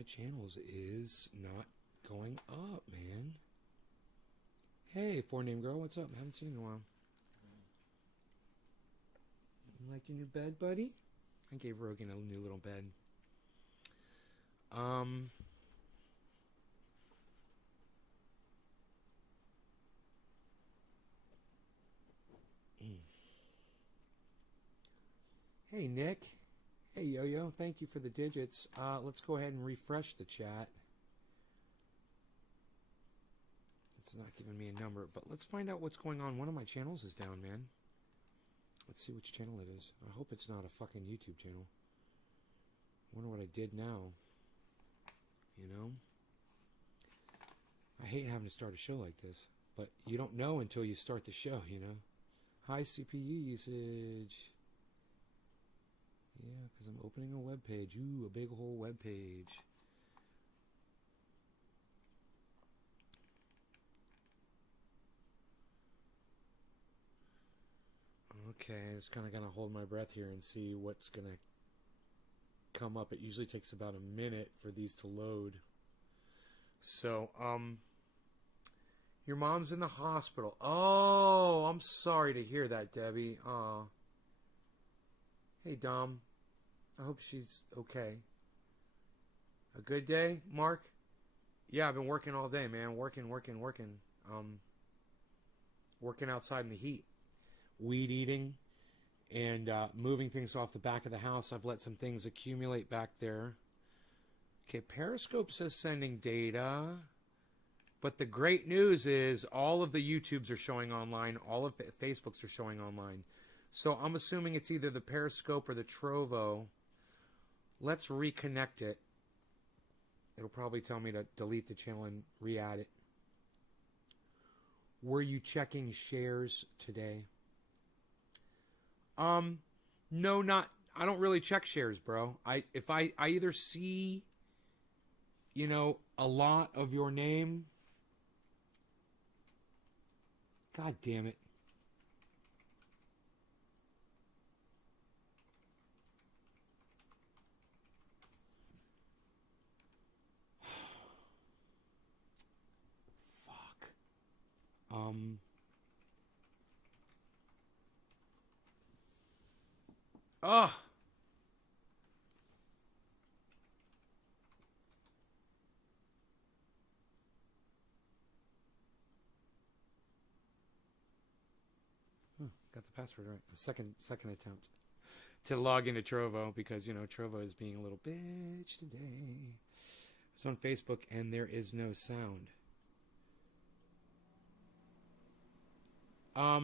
my channels is not going up, man. Hey, four-name girl, what's up? I haven't seen you in a while. You like your new bed, buddy? I gave Rogan a new little bed. Hey, Nick. Hey, Yo-Yo. Thank you for the digits. Let's go ahead and refresh the chat. It's not giving me a number, but let's find out what's going on. One of my channels is down, man. Let's see which channel it is. I hope it's not a fucking YouTube channel. Wonder what I did now. You know? I hate having to start a show like this, but you don't know until you start the show, you know? High CPU usage. Yeah, because I'm opening a web page. Ooh, a big whole web page. Okay, it's kind of going to hold my breath here and see what's going to come up. It usually takes about a minute for these to load. So, your mom's in the hospital. Oh, I'm sorry to hear that, Debbie. Hey, Dom. I hope she's okay. A good day, Mark? Yeah, I've been working all day, man. Working. Working outside in the heat. Weed eating and moving things off the back of the house. I've let some things accumulate back there. Okay, Periscope says sending data. But the great news is all of the YouTubes are showing online. All of the Facebooks are showing online. So I'm assuming it's either the Periscope or the Trovo. Let's reconnect it. It'll probably tell me to delete the channel and re-add it. Were you checking shares today? No, not. I don't really check shares, bro. If I either see, you know, a lot of your name. God damn it. Fuck. Ugh. Got the password right. The second attempt to log into Trovo because, you know, Trovo is being a little bitch today. It's on Facebook and there is no sound.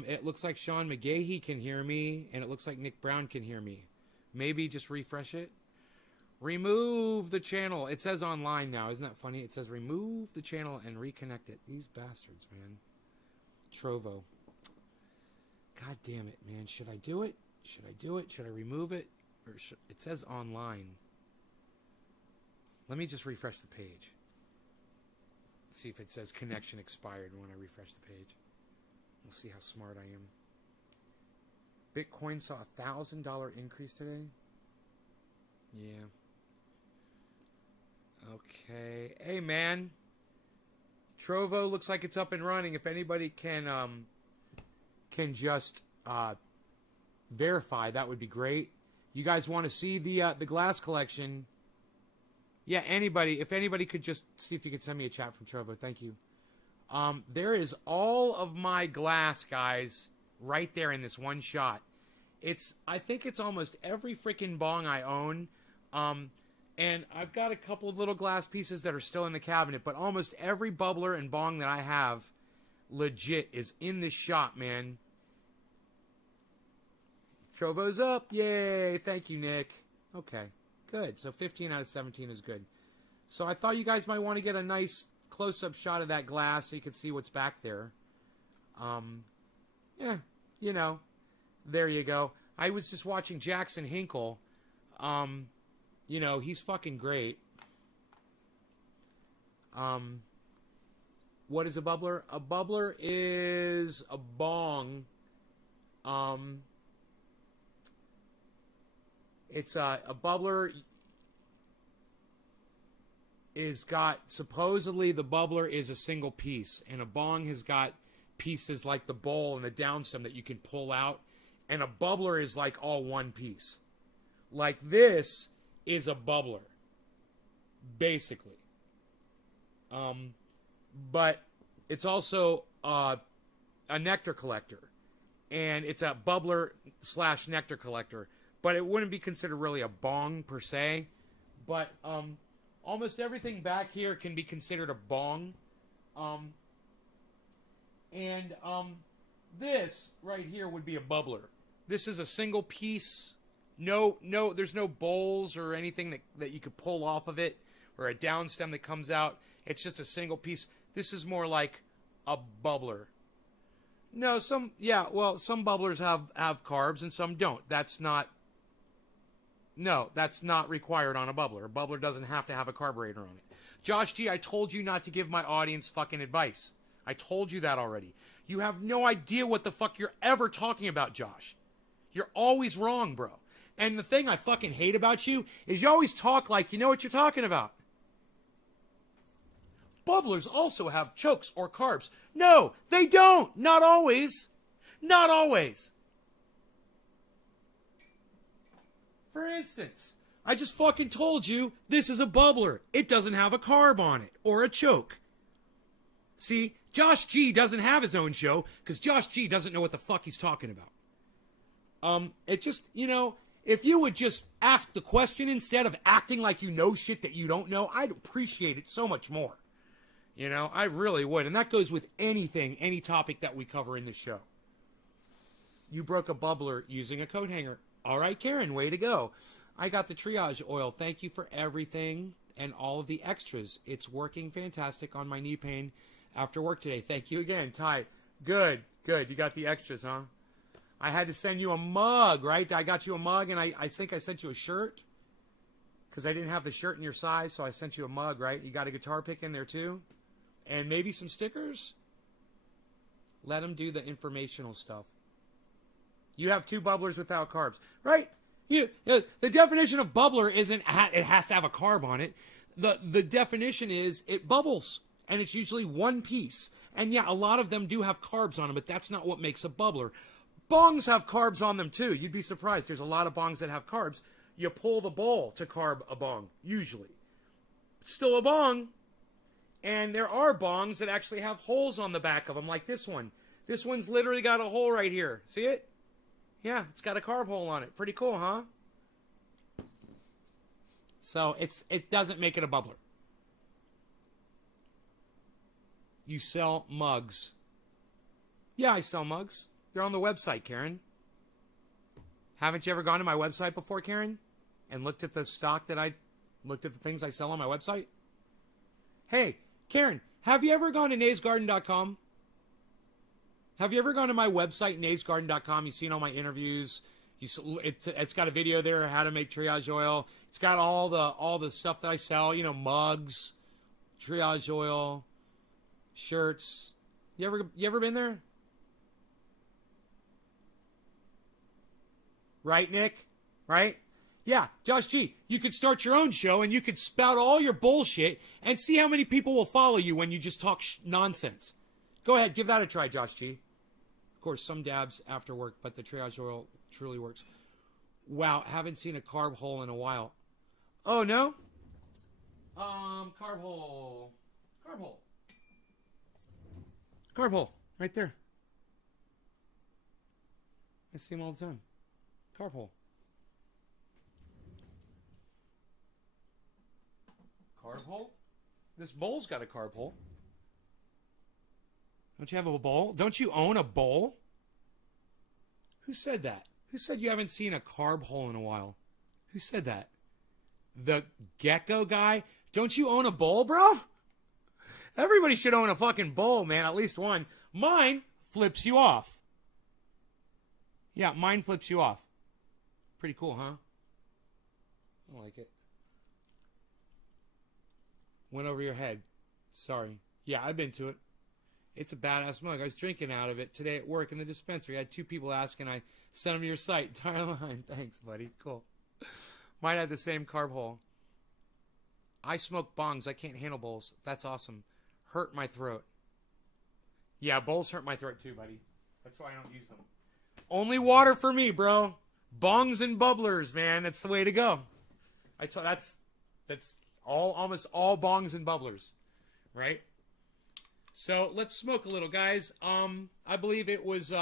It looks like Sean McGahee can hear me, and it looks like Nick Brown can hear me. Maybe just refresh it. Remove the channel. It says online now. Isn't that funny? It says remove the channel and reconnect it. These bastards, man. Trovo. God damn it, man. Should I do it? Should I do it? Should I remove it? Or it says online. Let me just refresh the page. See if it says connection expired when I refresh the page. We'll see how smart I am. Bitcoin saw a $1,000 increase today. Yeah. Okay. Hey, man. Trovo looks like it's up and running. If anybody can just verify, that would be great. You guys want to see the glass collection? Yeah, anybody. If anybody could just see if you could send me a chat from Trovo. Thank you. There is all of my glass, guys, right there in this one shot. I think it's almost every freaking bong I own. And I've got a couple of little glass pieces that are still in the cabinet, but almost every bubbler and bong that I have legit is in this shot, man. Trovo's up. Yay. Thank you, Nick. Okay, good. So 15 out of 17 is good. So I thought you guys might want to get a nice close-up shot of that glass so you can see what's back there. Yeah, you know, there you go. I was just watching Jackson Hinkle. You know, he's fucking great. What is a bubbler? A bubbler is a bong. It's a bubbler. is got, supposedly the bubbler is a single piece, and a bong has got pieces like the bowl and the downstem that you can pull out, and a bubbler is like all one piece. Like this is a bubbler, basically. But it's also a nectar collector, and it's a bubbler / nectar collector, but it wouldn't be considered really a bong per se. But almost everything back here can be considered a bong. This right here would be a bubbler. This is a single piece. No, there's no bowls or anything that you could pull off of it, or a downstem that comes out. It's just a single piece. This is more like a bubbler. No, some bubblers have carbs and some don't. That's not required on a bubbler. A bubbler doesn't have to have a carburetor on it. Josh G, I told you not to give my audience fucking advice. I told you that already. You have no idea what the fuck you're ever talking about, Josh. You're always wrong, bro. And the thing I fucking hate about you is you always talk like you know what you're talking about. Bubblers also have chokes or carbs. No, they don't. Not always. Not always. For instance, I just fucking told you this is a bubbler. It doesn't have a carb on it or a choke. See, Josh G doesn't have his own show because Josh G doesn't know what the fuck he's talking about. It just, if you would just ask the question instead of acting like you know shit that you don't know, I'd appreciate it so much more. I really would. And that goes with anything, any topic that we cover in the show. You broke a bubbler using a coat hanger. All right, Karen, way to go. I got the triage oil. Thank you for everything and all of the extras. It's working fantastic on my knee pain after work today. Thank you again, Ty. Good. You got the extras, huh? I had to send you a mug, right? I got you a mug, and I think I sent you a shirt because I didn't have the shirt in your size, so I sent you a mug, right? You got a guitar pick in there, too? And maybe some stickers? Let them do the informational stuff. You have 2 bubblers without carbs, right? The definition of bubbler isn't it has to have a carb on it. The definition is it bubbles, and it's usually one piece. And yeah, a lot of them do have carbs on them, but that's not what makes a bubbler. Bongs have carbs on them too. You'd be surprised. There's a lot of bongs that have carbs. You pull the bowl to carb a bong, usually. Still a bong. And there are bongs that actually have holes on the back of them, like this one. This one's literally got a hole right here. See it? Yeah, it's got a carb hole on it. Pretty cool, huh? So it doesn't make it a bubbler. You sell mugs. Yeah, I sell mugs. They're on the website, Karen. Haven't you ever gone to my website before, Karen? And looked at the looked at the things I sell on my website? Hey, Karen, have you ever gone to naysgarden.com? Have you ever gone to my website, naysgarden.com? You've seen all my interviews. It's got a video there, how to make triage oil. It's got all the stuff that I sell, mugs, triage oil, shirts. You ever been there? Right, Nick? Right? Yeah, Josh G, you could start your own show and you could spout all your bullshit and see how many people will follow you when you just talk nonsense. Go ahead, give that a try, Josh G. Of course, some dabs after work, but the triage oil truly works. Wow, haven't seen a carb hole in a while. Oh, no? Carb hole. Carb hole, right there. I see them all the time. Carb hole. Carb hole? This bowl's got a carb hole. Don't you have a bowl? Don't you own a bowl? Who said that? Who said you haven't seen a carb hole in a while? Who said that? The gecko guy? Don't you own a bowl, bro? Everybody should own a fucking bowl, man. At least one. Mine flips you off. Yeah, mine flips you off. Pretty cool, huh? I like it. Went over your head. Sorry. Yeah, I've been to it. It's a badass mug. I was drinking out of it today at work in the dispensary. I had 2 people asking. I sent them to your site. Entire line. Thanks, buddy. Cool. Might have the same carb hole. I smoke bongs. I can't handle bowls. That's awesome. Hurt my throat. Yeah, bowls hurt my throat too, buddy. That's why I don't use them. Only water for me, bro. Bongs and bubblers, man. That's the way to go. That's almost all bongs and bubblers, right? So let's smoke a little, guys. I believe it was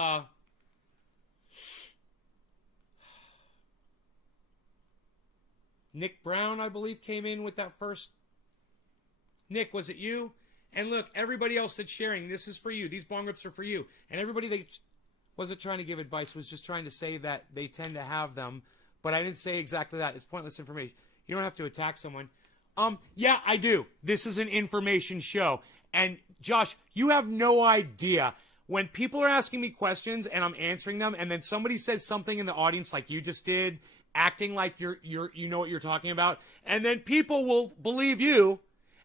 Nick Brown, I believe, came in with that first. Nick, was it you? And look, everybody else that's sharing, this is for you. These bong rips are for you. And everybody that wasn't trying to give advice was just trying to say that they tend to have them. But I didn't say exactly that. It's pointless information. You don't have to attack someone. Yeah, I do. This is an information show. And Josh, you have no idea. When people are asking me questions and I'm answering them, and then somebody says something in the audience like you just did, acting like you know what you're talking about, and then people will believe you,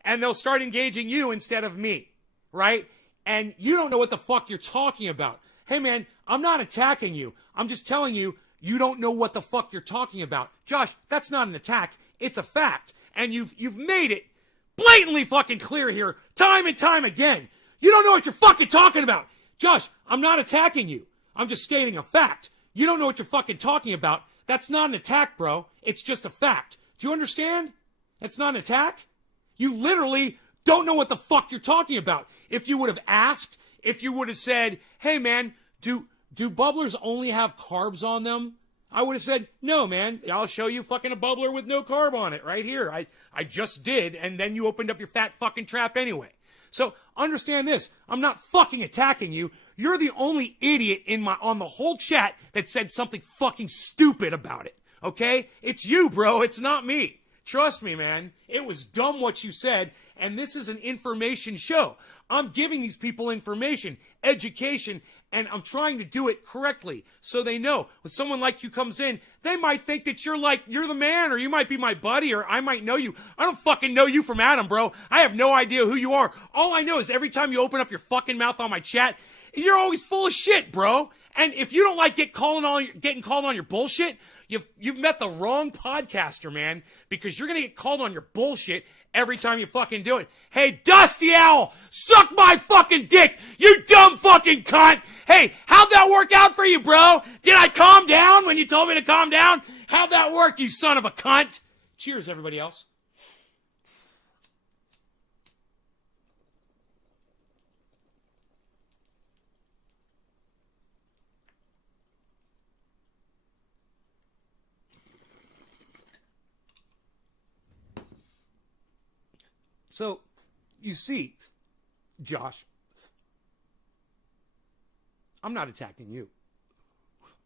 and they'll start engaging you instead of me, right? And you don't know what the fuck you're talking about. Hey, man, I'm not attacking you. I'm just telling you, you don't know what the fuck you're talking about. Josh, that's not an attack. It's a fact. And you've made it blatantly fucking clear here, time and time again. You don't know what you're fucking talking about. Josh, I'm not attacking you. I'm just stating a fact. You don't know what you're fucking talking about. That's not an attack, bro. It's just a fact. Do you understand? It's not an attack. You literally don't know what the fuck you're talking about. If you would have asked, if you would have said, hey, man, do bubblers only have carbs on them? I would have said, no, man, I'll show you fucking a bubbler with no carb on it right here. I just did, and then you opened up your fat fucking trap anyway. So understand this. I'm not fucking attacking you. You're the only idiot on the whole chat that said something fucking stupid about it. Okay? It's you, bro. It's not me. Trust me, man. It was dumb what you said, and this is an information show. I'm giving these people information, education, and I'm trying to do it correctly so they know. When someone like you comes in, they might think that you're the man, or you might be my buddy, or I might know you. I don't fucking know you from Adam, bro. I have no idea who you are. All I know is every time you open up your fucking mouth on my chat, you're always full of shit, bro. And if you don't like getting called on your bullshit, you've met the wrong podcaster, man, because you're going to get called on your bullshit every time you fucking do it. Hey, Dusty Owl, suck my fucking dick, you dumb fucking cunt. Hey, how'd that work out for you, bro? Did I calm down when you told me to calm down? How'd that work, you son of a cunt? Cheers, everybody else. So, you see, Josh, I'm not attacking you.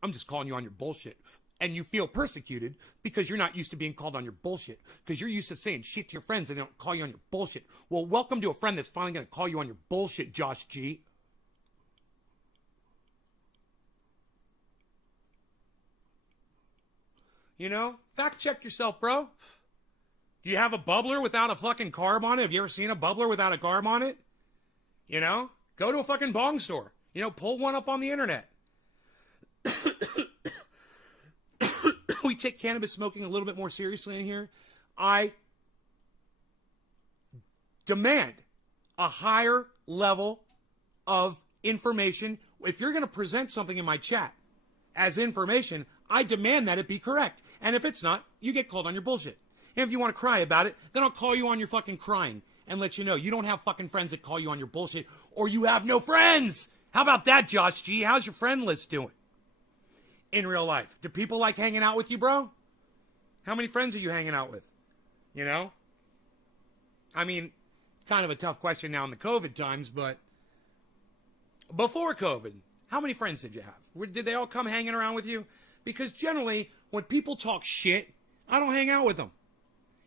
I'm just calling you on your bullshit. And you feel persecuted because you're not used to being called on your bullshit. Because you're used to saying shit to your friends and they don't call you on your bullshit. Well, welcome to a friend that's finally going to call you on your bullshit, Josh G. You know, fact check yourself, bro. Do you have a bubbler without a fucking carb on it? Have you ever seen a bubbler without a carb on it? You know? Go to a fucking bong store. You know, pull one up on the internet. We take cannabis smoking a little bit more seriously in here. I demand a higher level of information. If you're going to present something in my chat as information, I demand that it be correct. And if it's not, you get called on your bullshit. And if you want to cry about it, then I'll call you on your fucking crying and let you know you don't have fucking friends that call you on your bullshit, or you have no friends. How about that, Josh G? How's your friend list doing in real life? Do people like hanging out with you, bro? How many friends are you hanging out with? You know? I mean, kind of a tough question now in the COVID times, but before COVID, how many friends did you have? Did they all come hanging around with you? Because generally, when people talk shit, I don't hang out with them.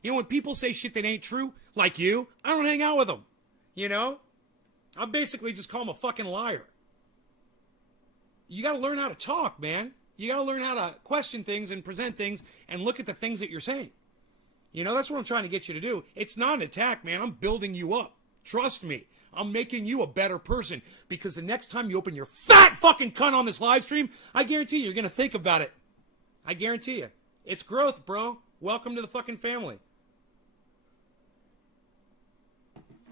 You know, when people say shit that ain't true, like you, I don't hang out with them. You know? I basically just call them a fucking liar. You got to learn how to talk, man. You got to learn how to question things and present things and look at the things that you're saying. You know, that's what I'm trying to get you to do. It's not an attack, man. I'm building you up. Trust me. I'm making you a better person, because the next time you open your fat fucking cunt on this live stream, I guarantee you're going to think about it. I guarantee you. It's growth, bro. Welcome to the fucking family.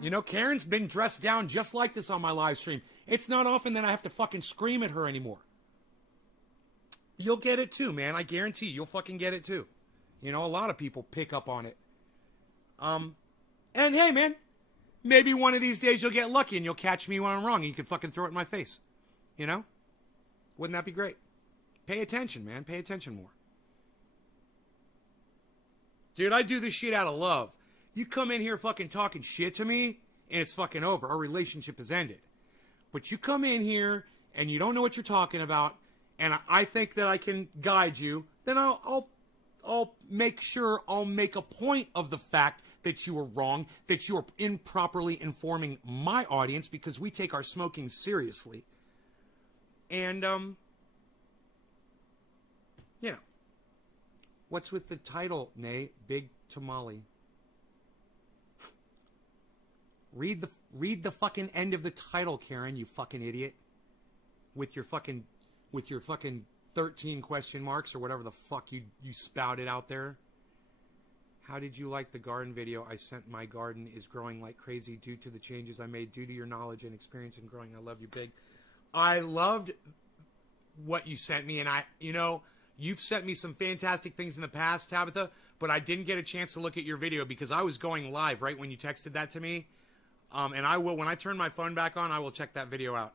You know, Karen's been dressed down just like this on my live stream. It's not often that I have to fucking scream at her anymore. You'll get it too, man. I guarantee you'll fucking get it too. You know, a lot of people pick up on it. And hey, man, maybe one of these days you'll get lucky and you'll catch me when I'm wrong and you can fucking throw it in my face. You know? Wouldn't that be great? Pay attention, man. Pay attention more. Dude, I do this shit out of love. You come in here fucking talking shit to me, and it's fucking over. Our relationship has ended. But you come in here, and you don't know what you're talking about, and I think that I can guide you, then I'll make sure I'll make a point of the fact that you were wrong, that you are improperly informing my audience, because we take our smoking seriously. And, you know. What's with the title, Nay? Big Tamale. Read the fucking end of the title, Karen, you fucking idiot. With your fucking 13 question marks or whatever the fuck you spouted out there. How did you like the garden video I sent? My garden is growing like crazy due to the changes I made, due to your knowledge and experience in growing. I love you big. I loved what you sent me, and you've sent me some fantastic things in the past, Tabitha, but I didn't get a chance to look at your video because I was going live right when you texted that to me. And I will, when I turn my phone back on, I will check that video out.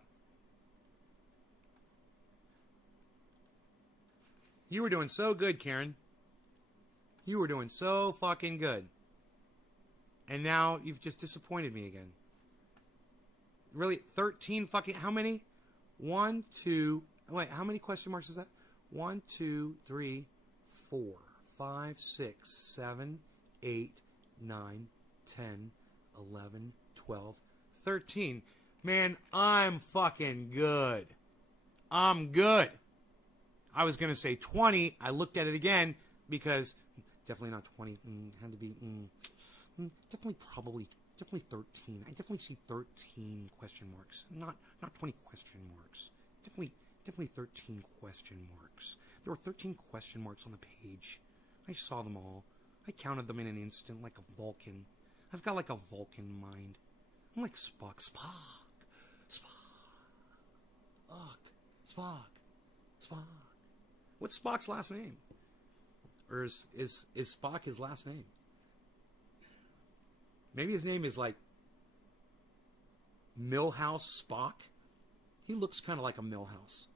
You were doing so good, Karen. You were doing so fucking good. And now you've just disappointed me again. Really? 13 fucking, how many? 1, 2, wait, how many question marks is that? 1, 2, 3, 4, 5, 6, 7, 8, 9, 10, 11, 12, 13. Man, I'm fucking good. I'm good. I was going to say 20. I looked at it again because definitely not 20. Had to be definitely 13. I definitely see 13 question marks. Not 20 question marks. Definitely 13 question marks. There were 13 question marks on the page. I saw them all. I counted them in an instant like a Vulcan. I've got like a Vulcan mind. I'm like Spock. Spock. What's Spock's last name? Or is Spock his last name? Maybe his name is like Milhouse Spock. He looks kind of like a Milhouse.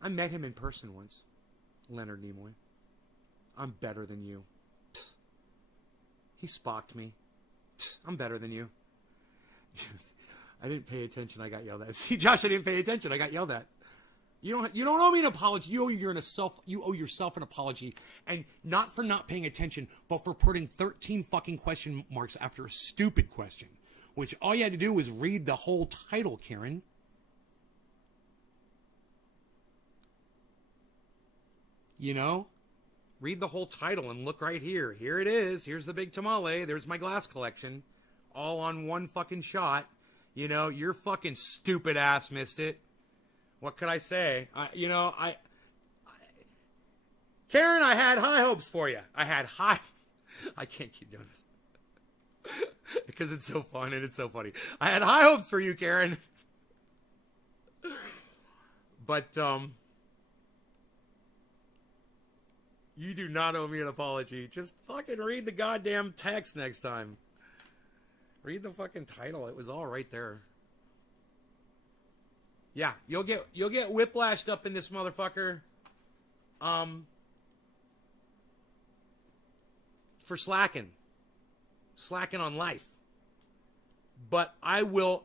I met him in person once. Leonard Nimoy. I'm better than you. Psst. He Spocked me. Psst. I'm better than you. I didn't pay attention. I got yelled at. See, Josh, I didn't pay attention. I got yelled at. You don't owe me an apology. You owe yourself an apology, and not for not paying attention, but for putting 13 fucking question marks after a stupid question, which all you had to do was read the whole title, Karen. You know? Read the whole title and look right here. Here it is. Here's the big tamale. There's my glass collection. All on one fucking shot. You know, your fucking stupid ass missed it. What could I say? Karen, I had high hopes for you. I can't keep doing this. Because it's so fun and it's so funny. I had high hopes for you, Karen. But, you do not owe me an apology. Just fucking read the goddamn text next time. Read the fucking title. It was all right there. Yeah, you'll get whiplashed up in this motherfucker. For slacking on life. But I will,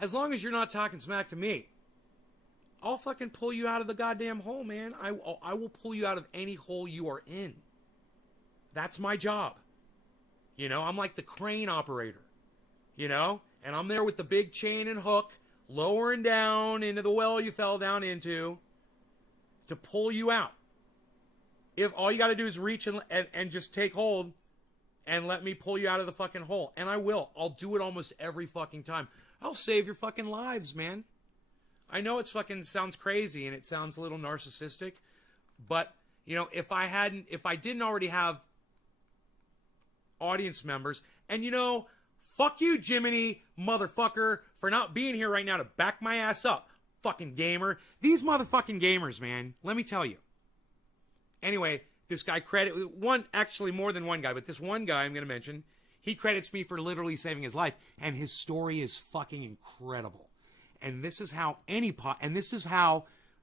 as long as you're not talking smack to me, I'll fucking pull you out of the goddamn hole, man. I will pull you out of any hole you are in. That's my job. I'm like the crane operator, and I'm there with the big chain and hook, lowering down into the well you fell down into to pull you out. If all you got to do is reach and just take hold and let me pull you out of the fucking hole. And I will. I'll do it almost every fucking time. I'll save your fucking lives, man. I know it's fucking sounds crazy and it sounds a little narcissistic, but if I didn't already have audience members, and Fuck you, Jiminy, motherfucker, for not being here right now to back my ass up. Fucking gamer. These motherfucking gamers, man. Let me tell you. Anyway, this guy actually more than one guy, but this one guy I'm going to mention, he credits me for literally saving his life. And his story is fucking incredible. And this is how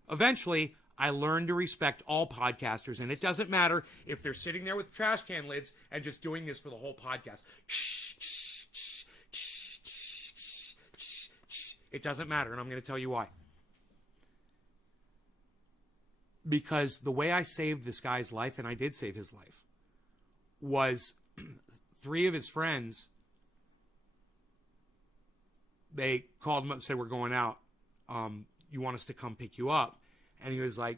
eventually I learned to respect all podcasters. And it doesn't matter if they're sitting there with trash can lids and just doing this for the whole podcast. It doesn't matter, and I'm going to tell you why. Because the way I saved this guy's life, and I did save his life, was 3 of his friends, they called him up and said, we're going out. You want us to come pick you up? And he was like,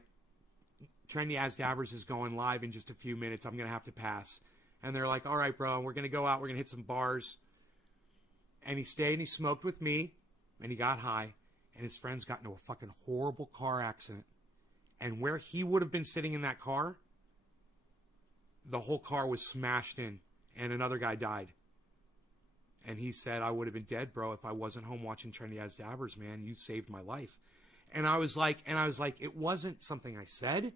Trendy As Dabbers is going live in just a few minutes. I'm going to have to pass. And they're like, all right, bro, we're going to go out. We're going to hit some bars. And he stayed and he smoked with me. And he got high. And his friends got into a fucking horrible car accident. And where he would have been sitting in that car, the whole car was smashed in. And another guy died. And he said, I would have been dead, bro, if I wasn't home watching Trendy As Dabbers, man. You saved my life. And I was like, it wasn't something I said.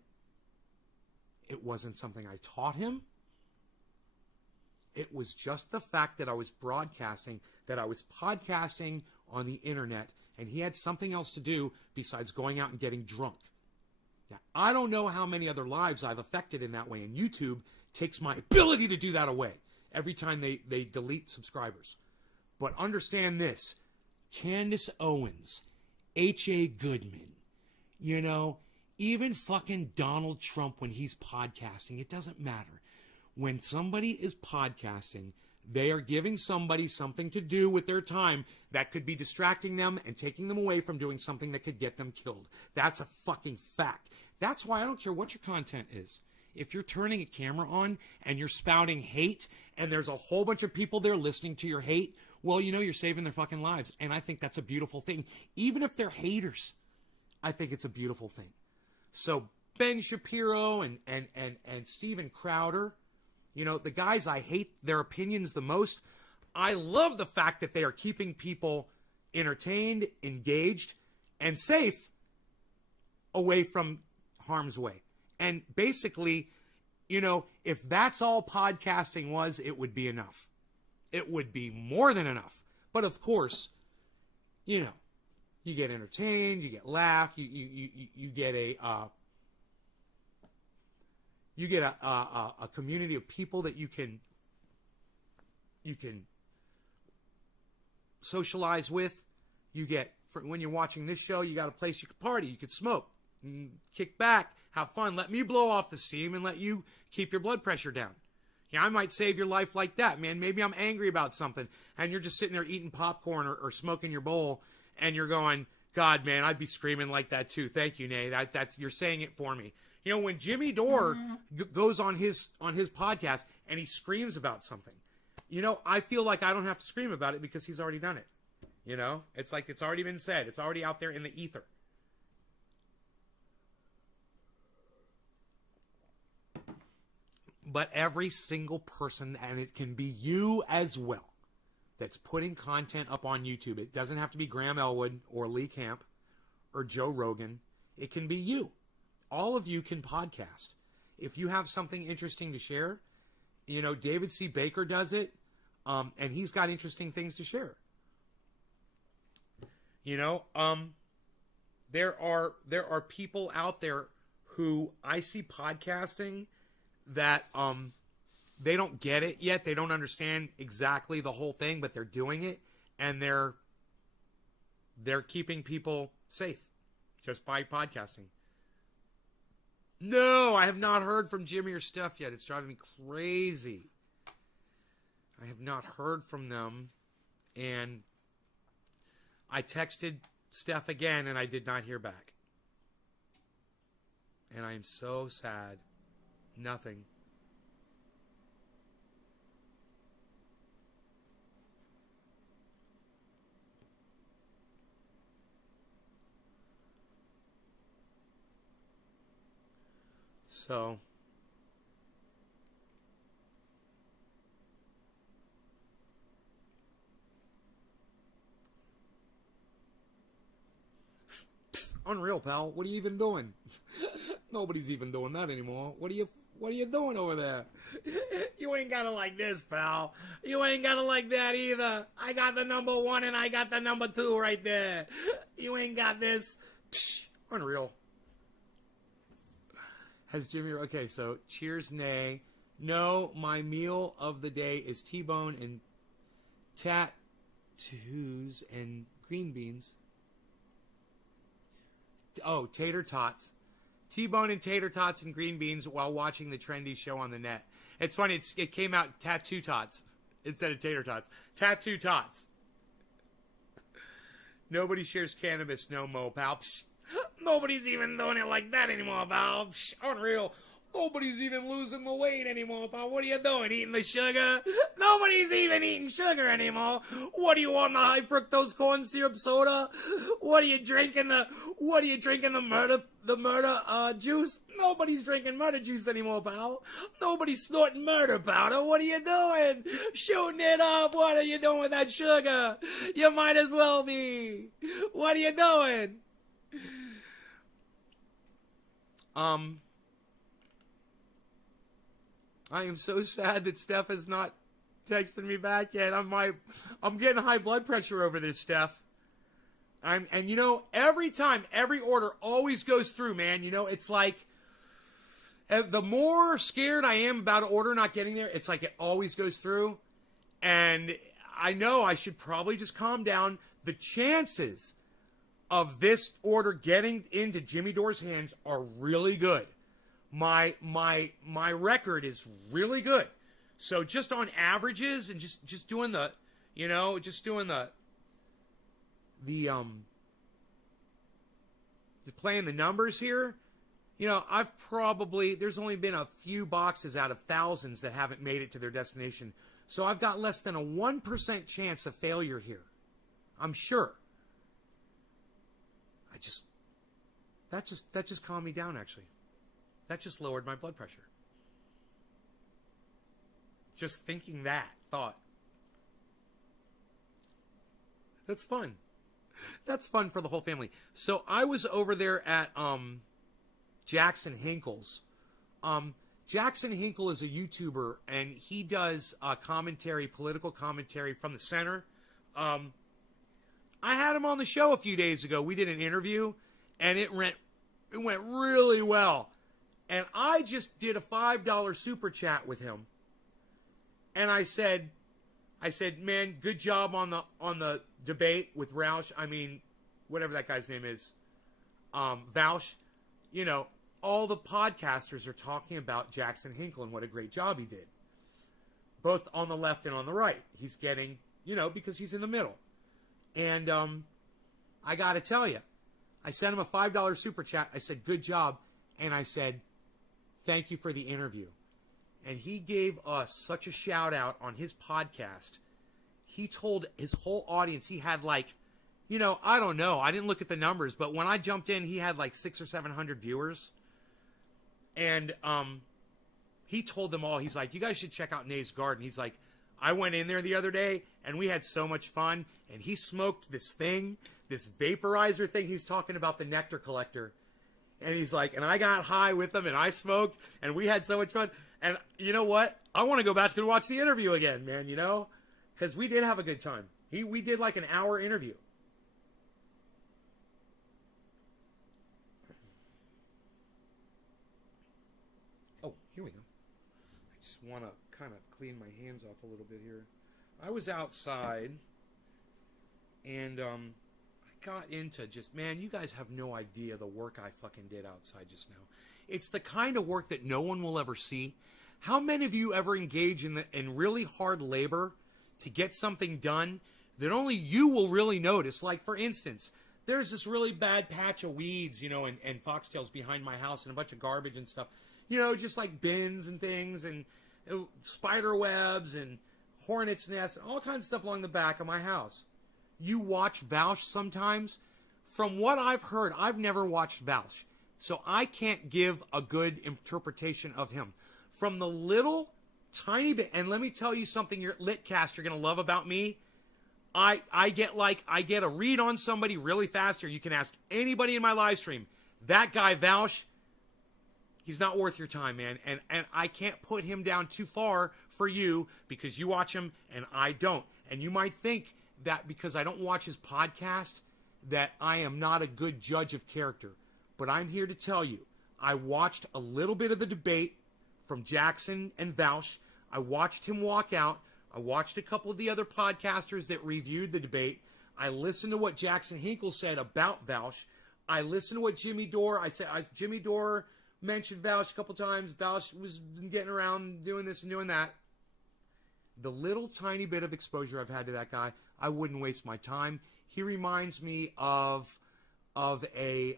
It wasn't something I taught him. It was just the fact that I was broadcasting, that I was podcasting on the internet, and he had something else to do besides going out and getting drunk. Now, I don't know how many other lives I've affected in that way, and YouTube takes my ability to do that away every time they delete subscribers. But understand this, Candace Owens, H.A. Goodman, even fucking Donald Trump when he's podcasting, it doesn't matter. When somebody is podcasting, they are giving somebody something to do with their time that could be distracting them and taking them away from doing something that could get them killed. That's a fucking fact. That's why I don't care what your content is. If you're turning a camera on and you're spouting hate and there's a whole bunch of people there listening to your hate, well, you're saving their fucking lives. And I think that's a beautiful thing. Even if they're haters, I think it's a beautiful thing. So Ben Shapiro and Steven Crowder, the guys I hate their opinions the most, I love the fact that they are keeping people entertained, engaged, and safe away from harm's way. And basically, if that's all podcasting was, it would be enough. It would be more than enough. But of course, you get entertained, you get laughed, you get a community of people that you can socialize with. You get, when you're watching this show, you got a place you could party, you could smoke, kick back, have fun. Let me blow off the steam and let you keep your blood pressure down. I might save your life like that, man. Maybe I'm angry about something, and you're just sitting there eating popcorn or smoking your bowl, and you're going, God, man, I'd be screaming like that too. Thank you, Nay. That's you're saying it for me. When Jimmy Dore goes on his podcast and he screams about something, I feel like I don't have to scream about it because he's already done it. It's like it's already been said. It's already out there in the ether. But every single person, and it can be you as well, that's putting content up on YouTube. It doesn't have to be Graham Elwood or Lee Camp or Joe Rogan. It can be you. All of you can podcast. If you have something interesting to share, David C. Baker does it, and he's got interesting things to share. There are people out there who I see podcasting that they don't get it yet. They don't understand exactly the whole thing, but they're doing it, and they're keeping people safe just by podcasting. No, I have not heard from Jimmy or Steph yet. It's driving me crazy. I have not heard from them, and I texted Steph again, and I did not hear back. And I am so sad. Nothing. So, Unreal, pal. What are you even doing? Nobody's even doing that anymore. What are you doing over there? You ain't got it like this, pal. You ain't got it like that either. I got the number 1 and I got the number 2 right there. You ain't got this. Psh, unreal. Has Jimmy... Okay, so cheers, nay. No, my meal of the day is T-bone and tattoos and green beans. Oh, tater tots. T-bone and tater tots and green beans while watching the trendy show on the net. It's funny, it came out tattoo tots instead of tater tots. Tattoo tots. Nobody shares cannabis no mo, pal. Psh, nobody's even doing it like that anymore, pal. Psh, unreal. Nobody's even losing the weight anymore, pal. What are you doing? Eating the sugar? Nobody's even eating sugar anymore. What are you on, the high fructose corn syrup soda? What are you drinking? The murder juice? Nobody's drinking murder juice anymore, pal. Nobody's snorting murder powder. What are you doing? Shooting it up. What are you doing with that sugar? You might as well be. What are you doing? I am so sad that Steph has not texted me back yet. I'm getting high blood pressure over this, Steph. And you know, every time, every order always goes through, man. You know, it's like the more scared I am about an order not getting there, it's like it always goes through. And I know I should probably just calm down. The chances of this order getting into Jimmy Dore's hands are really good. My record is really good. So just on averages and just doing the, you know, playing the numbers here, you know, there's only been a few boxes out of thousands that haven't made it to their destination. So I've got less than a 1% chance of failure here. I'm sure. That just calmed me down, actually. That just lowered my blood pressure. Just thinking that thought. That's fun. That's fun for the whole family. So I was over there at Jackson Hinkle's. Jackson Hinkle is a YouTuber, and he does commentary, political commentary from the center. I had him on the show a few days ago. We did an interview, and it went really well. And I just did a $5 super chat with him. And I said, man, good job on the debate with Roush. I mean, whatever that guy's name is. Vouch. You know, all the podcasters are talking about Jackson Hinkle and what a great job he did. Both on the left and on the right. He's getting, you know, because he's in the middle. And I got to tell you, I sent him a $5 super chat. I said, good job. And I said, thank you for the interview. And he gave us such a shout out on his podcast. He told his whole audience he had like, you know, I don't know. I didn't look at the numbers, but when I jumped in, he had like 600 or 700 viewers. And he told them all, he's like, you guys should check out Nate's Garden. He's like, I went in there the other day and we had so much fun. And he smoked this thing, this vaporizer thing. He's talking about the nectar collector. And he's like, and I got high with him and I smoked and we had so much fun. And you know what? I want to go back and watch the interview again, man, you know? Because we did have a good time. We did like an hour interview. Oh, here we go. I just want to kind of clean my hands off a little bit here. I was outside and I got into just, man, you guys have no idea the work I fucking did outside just now. It's the kind of work that no one will ever see. How many of you ever engage in really hard labor to get something done that only you will really notice? Like, for instance, there's this really bad patch of weeds, you know, and foxtails behind my house and a bunch of garbage and stuff. You know, just like bins and things and spider webs and hornets' nests, all kinds of stuff along the back of my house. You watch Vouch sometimes. From what I've heard, I've never watched Vouch, so I can't give a good interpretation of him. From the little tiny bit, and let me tell you something, your Litcast, you're going to love about me. I get a read on somebody really fast, or you can ask anybody in my live stream. That guy, Vaush, he's not worth your time, man. And I can't put him down too far for you because you watch him and I don't. And you might think that because I don't watch his podcast that I am not a good judge of character. But I'm here to tell you, I watched a little bit of the debate from Jackson and Vaush. I watched him walk out. I watched a couple of the other podcasters that reviewed the debate. I listened to what Jackson Hinkle said about Vaush. I listened to what Jimmy Dore, Jimmy Dore mentioned Vaush a couple times. Vaush was getting around doing this and doing that. The little tiny bit of exposure I've had to that guy, I wouldn't waste my time. He reminds me of a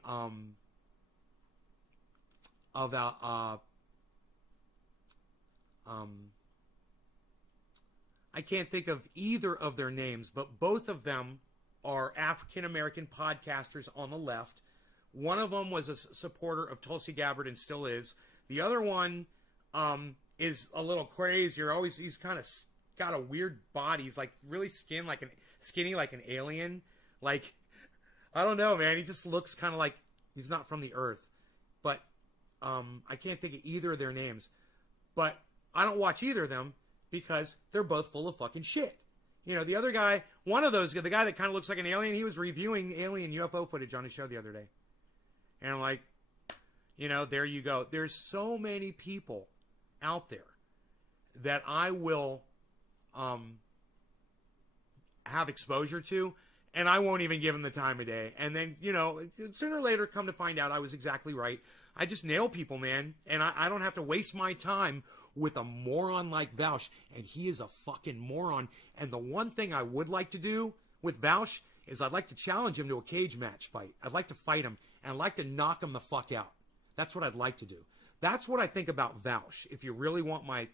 I can't think of either of their names, but both of them are African-American podcasters on the left. One of them was a supporter of Tulsi Gabbard and still is. The other one is a little crazier. He's kind of got a weird body. He's like really skinny like an alien. Like, I don't know, man. He just looks kind of like he's not from the earth. But I can't think of either of their names. But I don't watch either of them because they're both full of fucking shit. You know, the other guy, one of those, the guy that kind of looks like an alien, he was reviewing alien UFO footage on his show the other day. And I'm like, you know, there you go. There's so many people out there that I will have exposure to, and I won't even give them the time of day. And then, you know, sooner or later, come to find out I was exactly right. I just nail people, man. And I don't have to waste my time with a moron like Vaush. And he is a fucking moron. And the one thing I would like to do with Vaush is I'd like to challenge him to a cage match fight. I'd like to fight him, and I'd like to knock him the fuck out. That's what I'd like to do. That's what I think about Vaush, if you really want my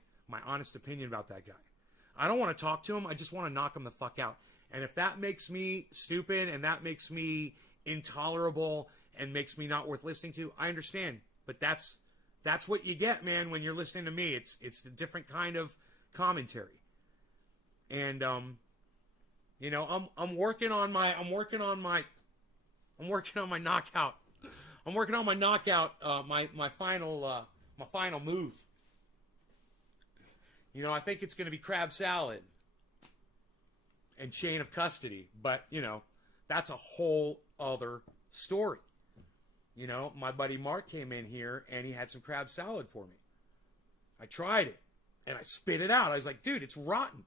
honest opinion about that guy. I don't want to talk to him. I just want to knock him the fuck out. And if that makes me stupid and that makes me intolerable and makes me not worth listening to, I understand. But that's what you get, man, when you're listening to me. It's a different kind of commentary. And you know, I'm working on my knockout. I'm working on my knockout, my final move. You know, I think it's going to be crab salad and chain of custody, but you know, that's a whole other story. You know, my buddy Mark came in here and he had some crab salad for me. I tried it and I spit it out. I was like, dude, it's rotten.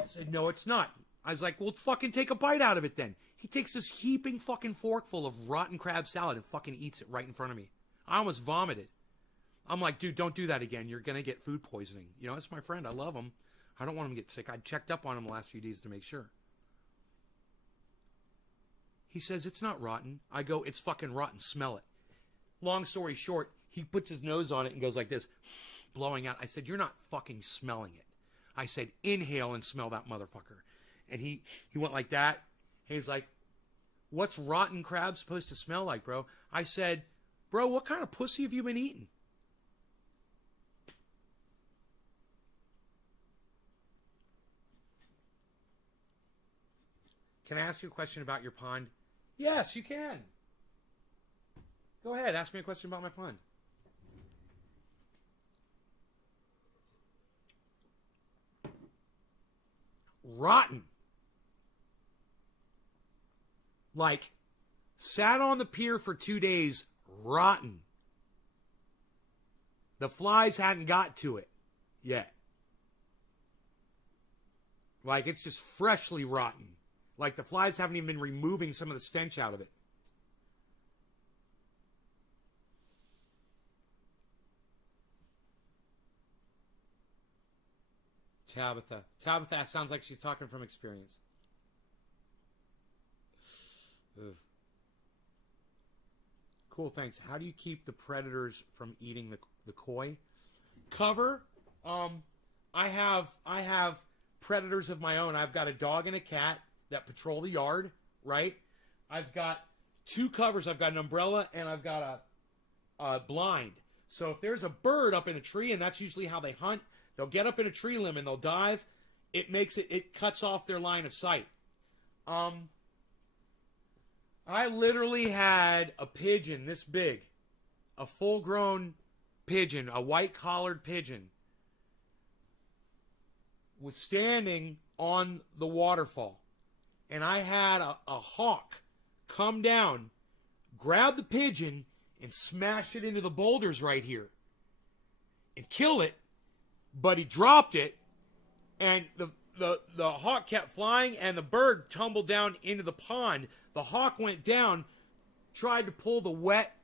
I said, no, it's not. I was like, well, fucking take a bite out of it then. He takes this heaping fucking fork full of rotten crab salad and fucking eats it right in front of me. I almost vomited. I'm like, dude, don't do that again. You're going to get food poisoning. You know, it's my friend. I love him. I don't want him to get sick. I checked up on him the last few days to make sure. He says, it's not rotten. I go, it's fucking rotten. Smell it. Long story short, he puts his nose on it and goes like this, blowing out. I said, you're not fucking smelling it. I said, inhale and smell that motherfucker. And he went like that. And he's like, what's rotten crab supposed to smell like, bro? I said, bro, what kind of pussy have you been eating? Can I ask you a question about your pond? Yes, you can. Go ahead, ask me a question about my pond. Rotten. Like, sat on the pier for 2 days, rotten. The flies hadn't got to it yet. Like, it's just freshly rotten. Like, the flies haven't even been removing some of the stench out of it. Tabitha. Tabitha sounds like she's talking from experience. Ugh. Cool, thanks. How do you keep the predators from eating the koi? Cover. I have predators of my own. I've got a dog and a cat that patrol the yard, right? I've got 2 covers. I've got an umbrella and I've got a blind. So if there's a bird up in a tree, and that's usually how they hunt, they'll get up in a tree limb and they'll dive. it cuts off their line of sight. I literally had a pigeon this big, a full-grown pigeon, a white-collared pigeon, was standing on the waterfall. And I had a hawk come down, grab the pigeon, and smash it into the boulders right here. And kill it, but he dropped it, and the hawk kept flying, and the bird tumbled down into the pond. The hawk went down, tried to pull the wet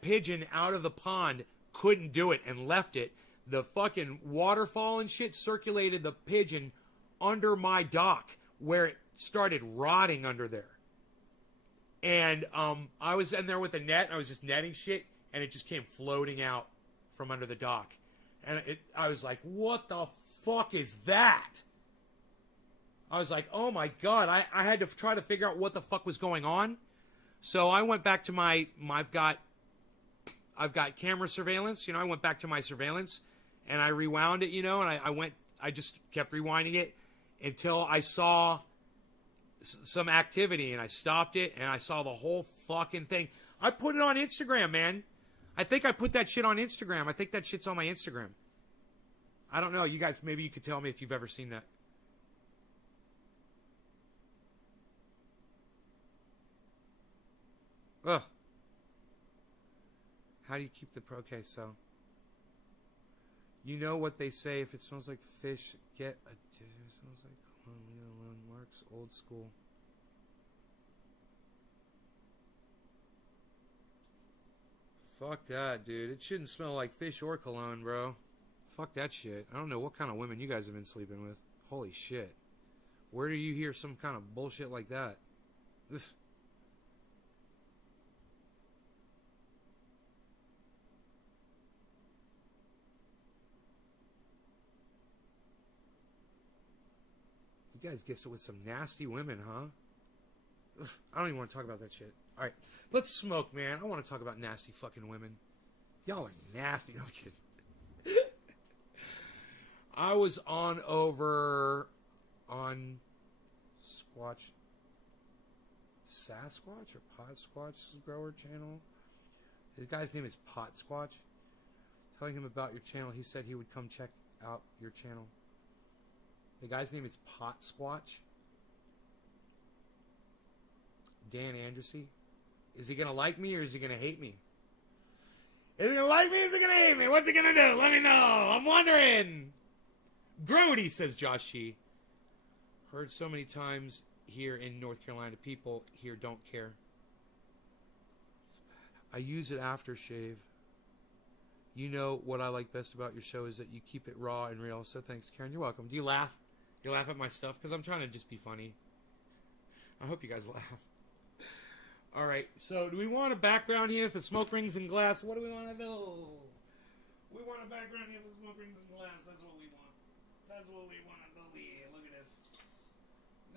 pigeon out of the pond, couldn't do it, and left it. The fucking waterfall and shit circulated the pigeon under my dock, where it started rotting under there. And I was in there with a net, and I was just netting shit, and it just came floating out from under the dock. And I was like, what the fuck is that? I was like, oh my God. I had to try to figure out what the fuck was going on. So I went back to I've got camera surveillance. I went back to my surveillance, and I rewound it, and I just kept rewinding it until I saw some activity, and I stopped it, and I saw the whole fucking thing. I put it on Instagram, man. I think I put that shit on Instagram. I think that shit's on my Instagram. I don't know. You guys, maybe you could tell me if you've ever seen that. Ugh. How do you keep the... Okay, so... You know what they say. If it smells like fish, get a... It smells like landmarks, old school. Fuck that, dude. It shouldn't smell like fish or cologne, bro. Fuck that shit. I don't know what kind of women you guys have been sleeping with. Holy shit. Where do you hear some kind of bullshit like that? Ugh. You guys get with some nasty women, huh? Ugh, I don't even want to talk about that shit. All right, let's smoke, man. I want to talk about nasty fucking women. Y'all are nasty. No, I'm kidding. I was on Squatch, Sasquatch or Pot Squatch grower channel. The guy's name is Pot Squatch. Telling him about your channel, he said he would come check out your channel. The guy's name is Pot Squatch. Dan Andressy. Is he going to like me or is he going to hate me? Is he going to like me or is he going to hate me? What's he going to do? Let me know. I'm wondering. Grody, says Josh Shee. Heard so many times here in North Carolina, people here don't care. I use it after shave. You know what I like best about your show is that you keep it raw and real. So thanks, Karen. You're welcome. Do you laugh? You laugh at my stuff? Because I'm trying to just be funny. I hope you guys laugh. All right. So do we want a background here for smoke rings and glass? What do we want to do? We want a background here for smoke rings and glass. That's what we want. That's what we want to do here. Look at this.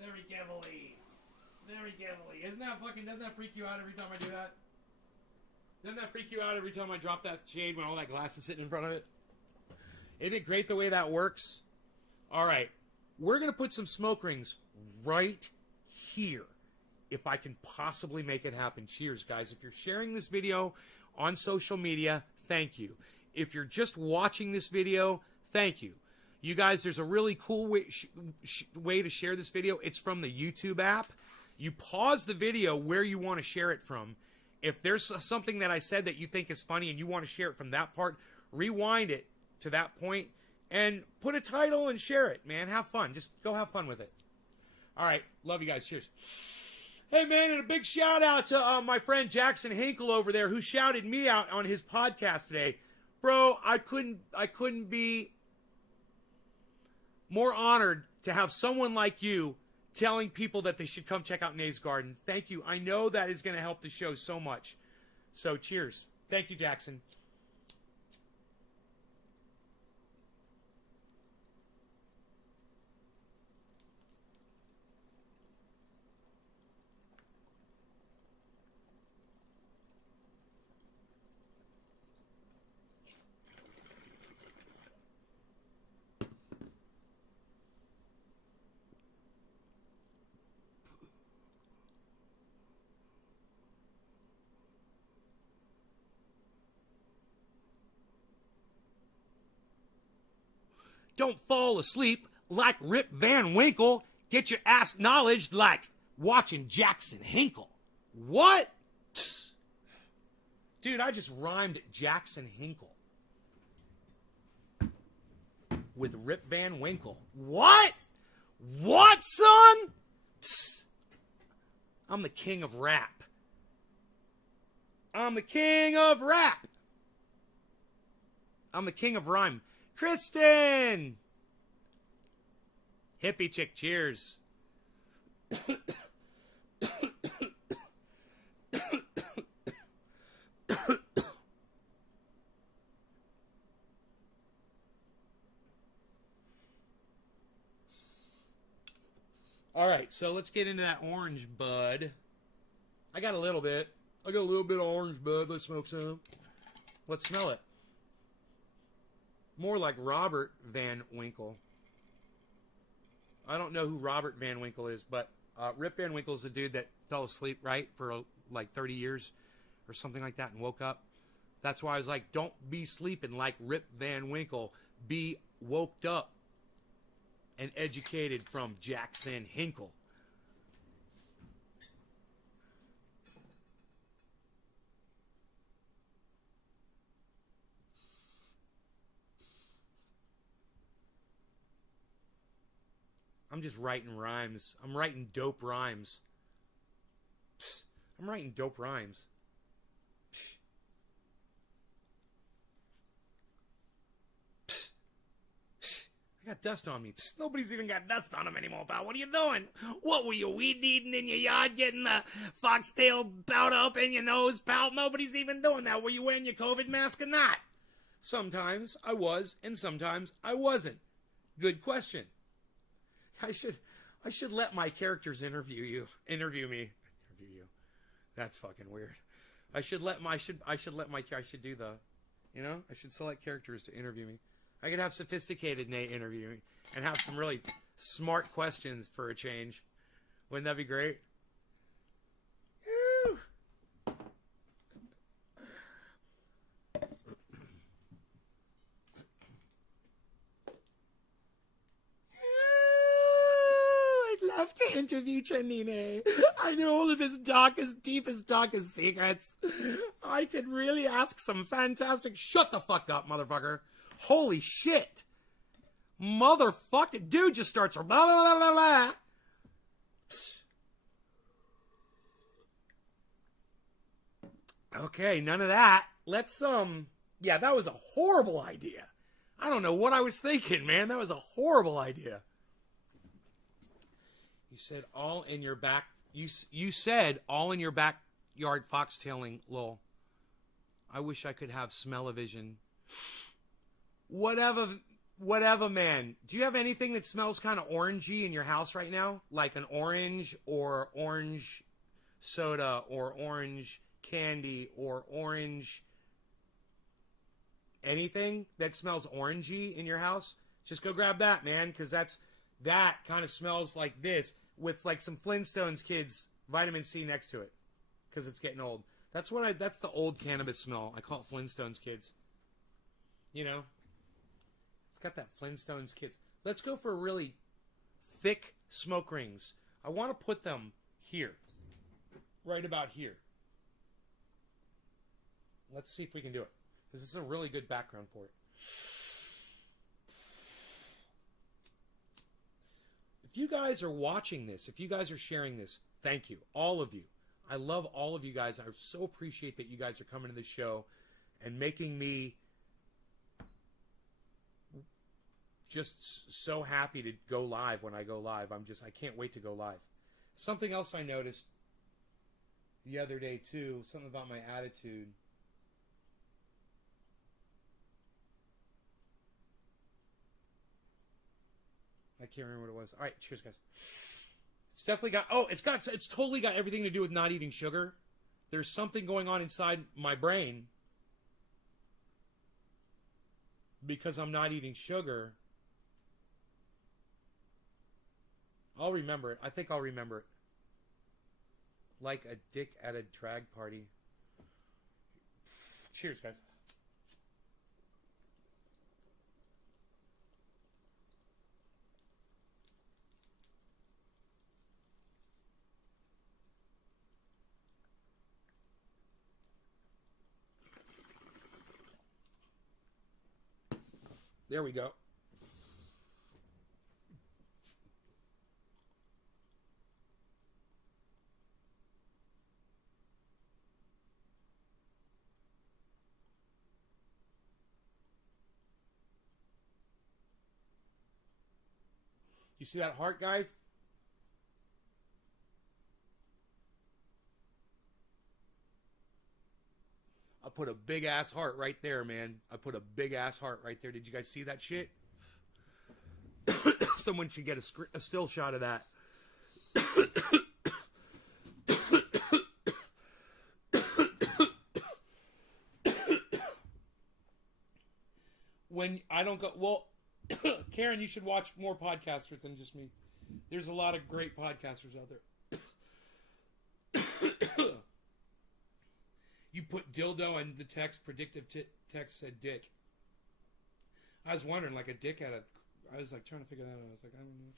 Very carefully. Very carefully. Doesn't that freak you out every time I do that? Doesn't that freak you out every time I drop that shade when all that glass is sitting in front of it? Isn't it great the way that works? All right. We're going to put some smoke rings right here, if I can possibly make it happen. Cheers, guys. If you're sharing this video on social media, thank you. If you're just watching this video, thank you. You guys, there's a really cool way to share this video. It's from the YouTube app. You pause the video where you want to share it from. If there's something that I said that you think is funny and you want to share it from that part, rewind it to that point and put a title and share it, man. Have fun. Just go have fun with it. All right. Love you guys. Cheers. Hey, man, and a big shout out to my friend Jackson Hinkle over there who shouted me out on his podcast today. Bro, I couldn't be more honored to have someone like you telling people that they should come check out Nays Garden. Thank you. I know that is going to help the show so much. So cheers. Thank you, Jackson. Don't fall asleep like Rip Van Winkle. Get your ass knowledge like watching Jackson Hinkle. What? Dude, I just rhymed Jackson Hinkle with Rip Van Winkle. What? What, son? I'm the king of rap. I'm the king of rap. I'm the king of rhyme. Kristen! Hippie chick, cheers. All right, so let's get into that orange, bud. I got a little bit. I got a little bit of orange, bud. Let's smoke some. Let's smell it. More like Robert Van Winkle. I don't know who Robert Van Winkle is, but Rip Van Winkle is the dude that fell asleep, right, for like 30 years or something like that and woke up. That's why I was like, don't be sleeping like Rip Van Winkle. Be woked up and educated from Jackson Hinkle. I'm just writing rhymes. I'm writing dope rhymes. I'm writing dope rhymes. I got dust on me. Nobody's even got dust on them anymore, pal. What are you doing? What were you, weed eating in your yard, getting the foxtail powder up in your nose, pal? Nobody's even doing that. Were you wearing your COVID mask or not? Sometimes I was, and sometimes I wasn't. Good question. I should let my characters interview me. Interview you. That's fucking weird. I should do the, you know, I should select characters to interview me. I could have sophisticated Nate interview me and have some really smart questions for a change. Wouldn't that be great? Woo. I'd love to interview Chanine. I know all of his darkest, deepest, darkest secrets. I could really ask some fantastic... Shut the fuck up, motherfucker. Holy shit. Motherfucker. Dude just starts... Blah, blah, blah, blah, blah. Okay, none of that. Let's, yeah, that was a horrible idea. I don't know what I was thinking, man. That was a horrible idea. You said all in your back... You said all in your backyard foxtailing, lol. I wish I could have smell-o-vision. Whatever, man. Do you have anything that smells kind of orangey in your house right now? Like an orange or orange soda or orange candy or orange anything that smells orangey in your house? Just go grab that, man, because that kind of smells like this with like some Flintstones kids vitamin C next to it because it's getting old. That's the old cannabis smell. I call it Flintstones kids. You know? It's got that Flintstones kids. Let's go for really thick smoke rings. I want to put them here. Right about here. Let's see if we can do it. This is a really good background for it. If you guys are watching this, if you guys are sharing this, thank you. All of you. I love all of you guys. I so appreciate that you guys are coming to the show and making me just so happy to go live when I go live. I can't wait to go live. Something else I noticed the other day too, something about my attitude. I can't remember what it was. All right, cheers, guys. It's definitely got... Oh, it's totally got everything to do with not eating sugar. There's something going on inside my brain because I'm not eating sugar. I'll remember it. I think I'll remember it. Like a dick at a drag party. Cheers, guys. There we go. You see that heart, guys? I put a big ass heart right there, man. I put a big ass heart right there. Did you guys see that shit? Someone should get a still shot of that. When I don't go, well, Karen, you should watch more podcasters than just me. There's a lot of great podcasters out there. You put dildo and the text, predictive text said dick. I was wondering, like a dick had a... I was like trying to figure that out. I was like, I don't know.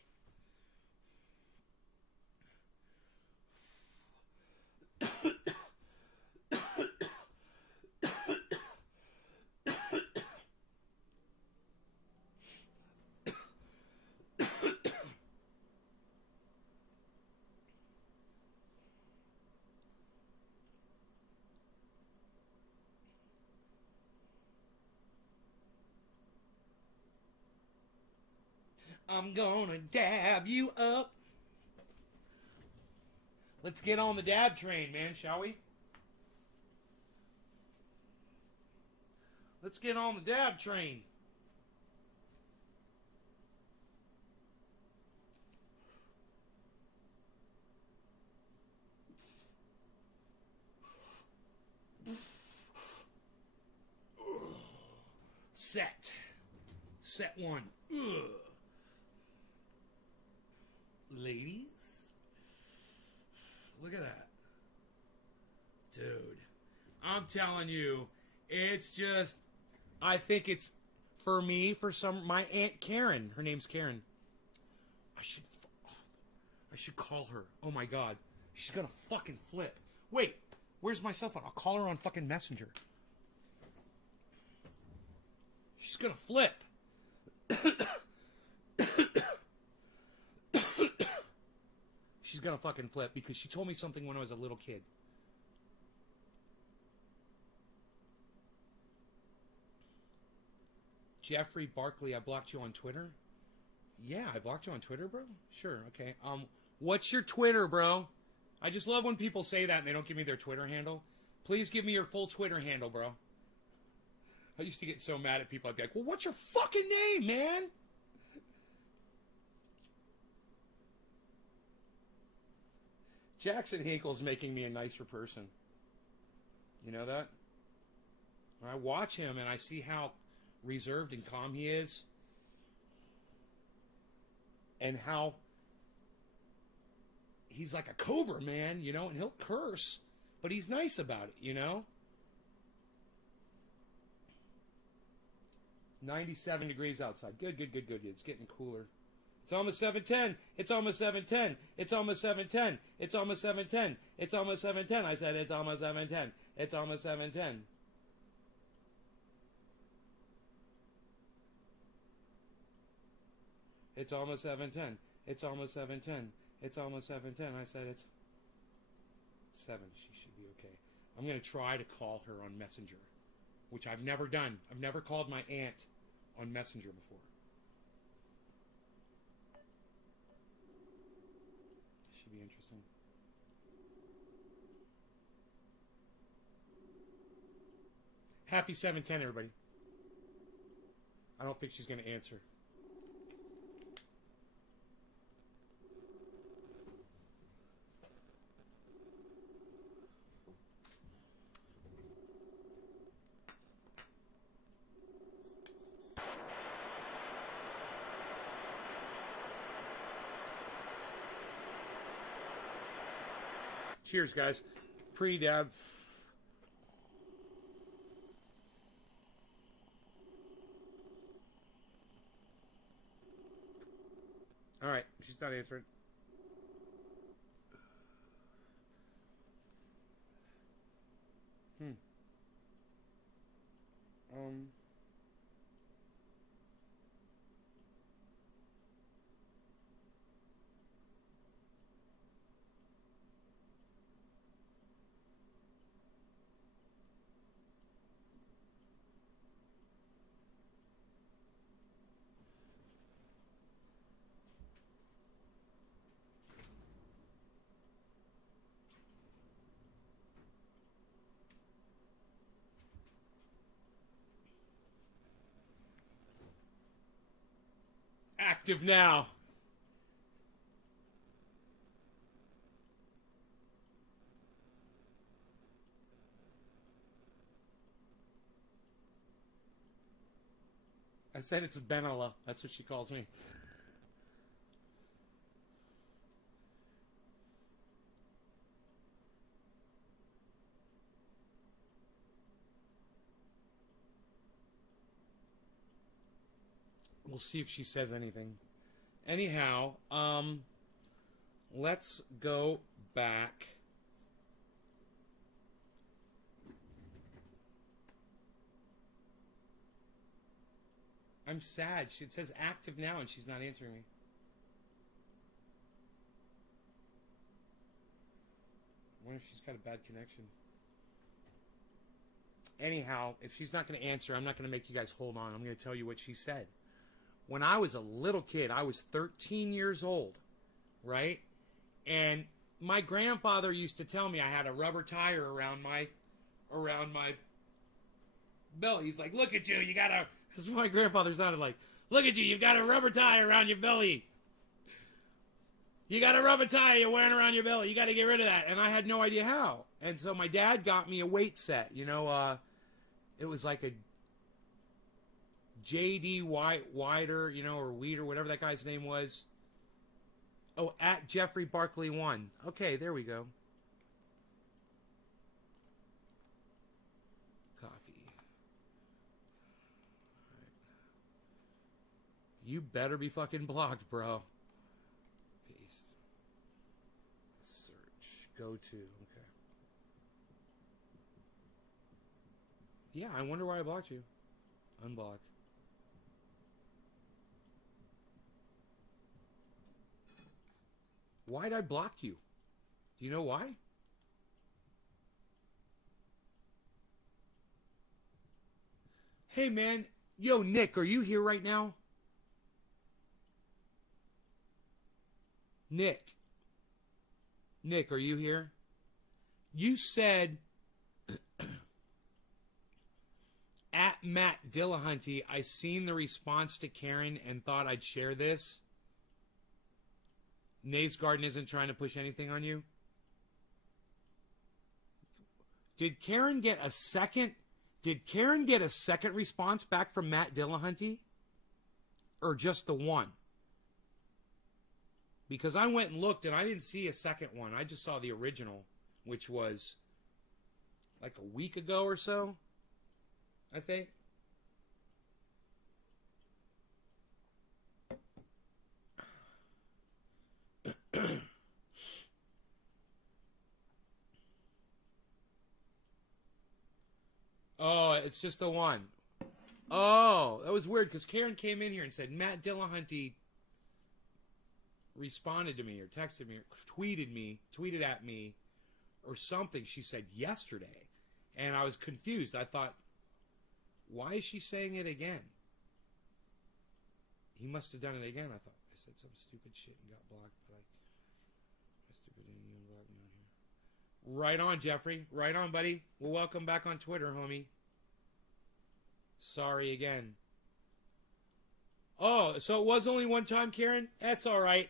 I'm gonna dab you up. Let's get on the dab train, man, shall we? Let's get on the dab train. Set one. Ugh. Ladies, look at that. Dude, I'm telling you, it's just, I think it's, for me, my Aunt Karen, her name's Karen. I should call her. Oh my God. She's gonna fucking flip. Wait, where's my cell phone? I'll call her on fucking Messenger. She's gonna flip. She's gonna fucking flip because she told me something when I was a little kid. Jeffrey Barkley, I blocked you on Twitter. Yeah, I blocked you on Twitter, bro. Sure, okay. What's your Twitter, bro? I just love when people say that and they don't give me their Twitter handle. Please give me your full Twitter handle, bro. I used to get so mad at people. I'd be like, well, what's your fucking name, man? Jackson Hinkle's making me a nicer person. You know that? When I watch him and I see how reserved and calm he is, and how he's like a cobra, man, you know, and he'll curse, but he's nice about it, you know? 97 degrees outside. Good. It's getting cooler. It's almost 7:10. It's almost 7:10. It's almost 7:10. It's almost 7:10. It's almost 7:10. I said it's almost 7:10. It's almost 7:10. It's almost 7:10. It's almost 7:10. It's almost 7:10. I said it's 7. She should be okay. I'm going to try to call her on Messenger, which I've never done. I've never called my aunt on Messenger before. Should be interesting. Happy 7:10, everybody. I don't think she's going to answer. Cheers, guys. Pre-dab. All right, she's not answering. active now. I said it's Benella. That's what she calls me. We'll see if she says anything. Anyhow, let's go back. I'm sad. It says active now and she's not answering me. I wonder if she's got a bad connection. Anyhow, if she's not going to answer, I'm not going to make you guys hold on. I'm going to tell you what she said. When I was a little kid, I was 13 years old, right? And my grandfather used to tell me I had a rubber tire around my belly. He's like, look at you, you got a... This is what my grandfather sounded like. Look at you, you've got a rubber tire around your belly. You got a rubber tire you're wearing around your belly. You got to get rid of that. And I had no idea how. And so my dad got me a weight set. You know, it was like a J.D. Wider, you know, or Weeder, whatever that guy's name was. Oh, at Jeffrey Barkley 1. Okay, there we go. Copy. All right. You better be fucking blocked, bro. Paste. Search. Go to. Okay. Yeah, I wonder why I blocked you. Unblock. Why'd I block you? Do you know why? Hey, man. Yo, Nick, are you here right now? Nick. Nick, are you here? You said at Matt Dillahunty, I seen the response to Karen and thought I'd share this. Nave's Garden isn't trying to push anything on you. Did Karen get a second? Did Karen get a second response back from Matt Dillahunty? Or just the one? Because I went and looked and I didn't see a second one. I just saw the original, which was like a week ago or so, I think. Oh, it's just the one. Oh, that was weird because Karen came in here and said Matt Dillahunty responded to me or texted me or tweeted at me or something. She said yesterday. And I was confused. I thought, why is she saying it again? He must have done it again. I thought I said some stupid shit and got blocked, but right on, Jeffrey. Right on, buddy. Well, welcome back on Twitter, homie. Sorry again. Oh, so it was only one time, Karen? That's all right.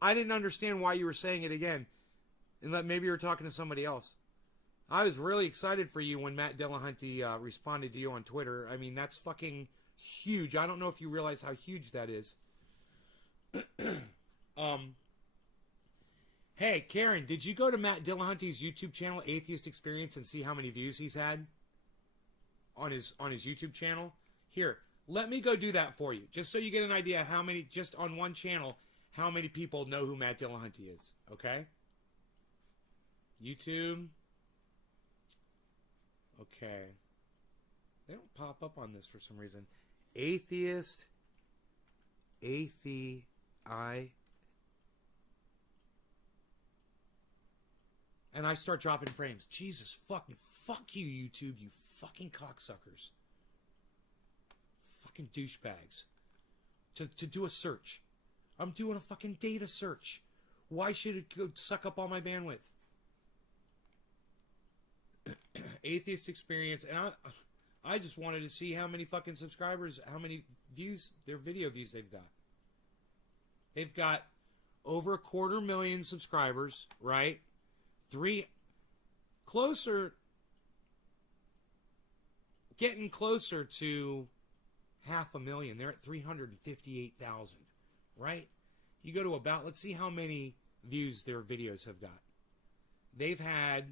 I didn't understand why you were saying it again. And that maybe you were talking to somebody else. I was really excited for you when Matt Dillahunty responded to you on Twitter. I mean, that's fucking huge. I don't know if you realize how huge that is. Hey, Karen, did you go to Matt Dillahunty's YouTube channel, Atheist Experience, and see how many views he's had on his YouTube channel? Here, let me go do that for you, just so you get an idea how many, just on one channel, how many people know who Matt Dillahunty is, okay? YouTube. Okay. They don't pop up on this for some reason. Atheist. And I start dropping frames. Jesus fuck you, YouTube, you fucking cocksuckers. Fucking douchebags. To do a search. I'm doing a fucking data search. Why should it go suck up all my bandwidth? Atheist Experience. And I just wanted to see how many fucking subscribers, how many views, their video views they've got. They've got over 250,000 subscribers, right? Closer, getting closer to 500,000. They're at 358,000, right? You go to about, let's see how many views their videos have got. They've had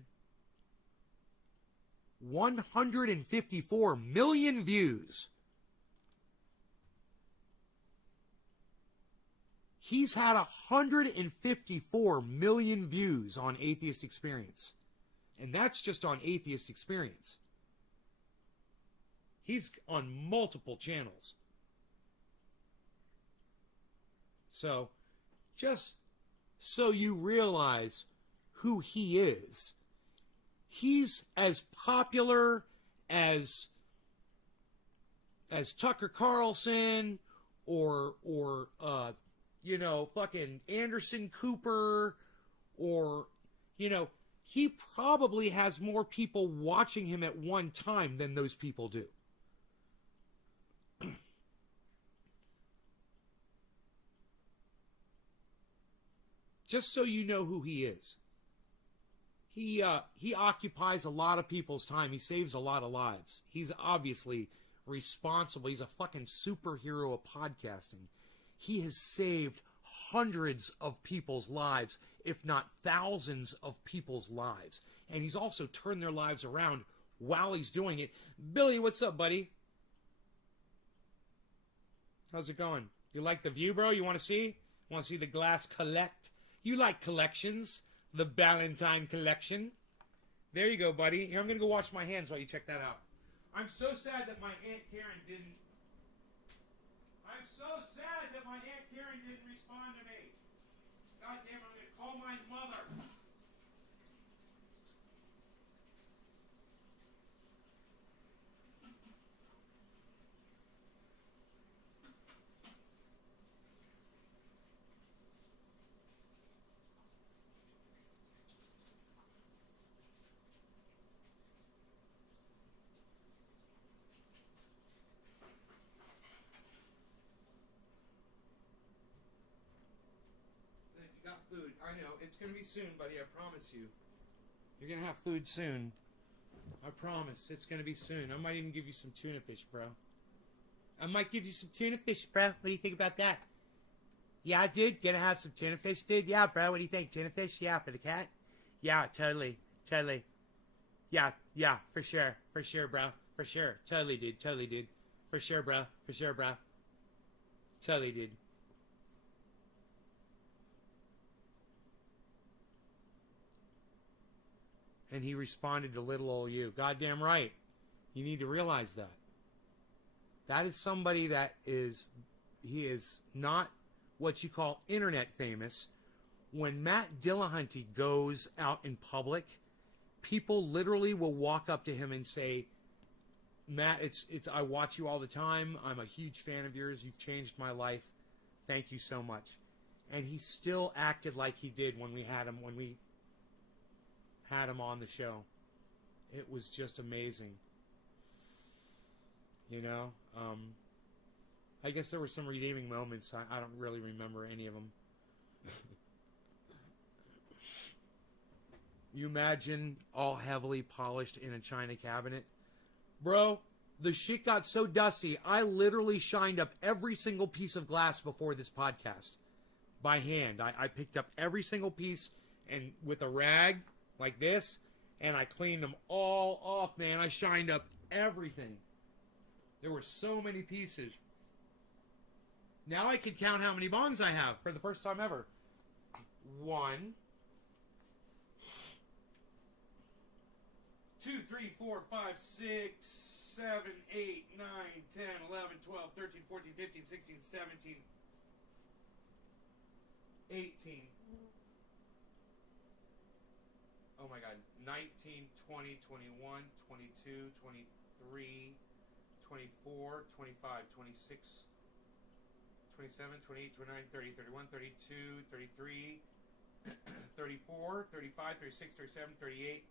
154 million views. He's had 154 million views on Atheist Experience. And that's just on Atheist Experience. He's on multiple channels. So, just so you realize who he is, he's as popular as Tucker Carlson or fucking Anderson Cooper, or, he probably has more people watching him at one time than those people do. Just so you know who he is. He occupies a lot of people's time. He saves a lot of lives. He's obviously responsible. He's a fucking superhero of podcasting. He has saved hundreds of people's lives, if not thousands of people's lives. And he's also turned their lives around while he's doing it. Billy, what's up, buddy? How's it going? You like the view, bro? You want to see? Want to see the glass collect? You like collections. The Ballantine collection. There you go, buddy. Here, I'm going to go wash my hands while you check that out. I'm so sad that my Aunt Karen didn't... I'm so sad that my Aunt Karen didn't respond to me. God damn, I'm going to call my mother. Got food. I know. It's going to be soon, buddy. I promise you. You're going to have food soon. I promise. It's going to be soon. I might even give you some tuna fish, bro. I might give you some tuna fish, bro. What do you think about that? Yeah, dude. Gonna have some tuna fish, dude? Yeah, bro. What do you think? Tuna fish? Yeah, for the cat? Yeah, totally. Totally. Yeah, for sure. For sure, bro. For sure. Totally, dude. Totally, dude. For sure, bro. For sure, bro. Totally, dude. And he responded to little old you. Goddamn right. You need to realize that. That is somebody that he is not what you call internet famous. When Matt Dillahunty goes out in public, people literally will walk up to him and say, Matt, I watch you all the time. I'm a huge fan of yours. You've changed my life. Thank you so much. And he still acted like he did when we had him on the show. It was just amazing. I guess there were some redeeming moments. I don't really remember any of them. You imagine all heavily polished in a china cabinet? Bro, the shit got so dusty, I literally shined up every single piece of glass before this podcast. By hand. I picked up every single piece and with a rag like this, and I cleaned them all off, man. I shined up everything. There were so many pieces. Now I can count how many bongs I have for the first time ever. 1, 2, 3, 4, 5, 6, 7, 8, 9, 10, 11, 12, 13, 14, 15, 16, 17, 18. Oh my God. 19, 20, 21, 22, 23, 24, 25, 26, 27, 28, 29, 30, 31, 32, 33, 34, 35, 36, 37, 38.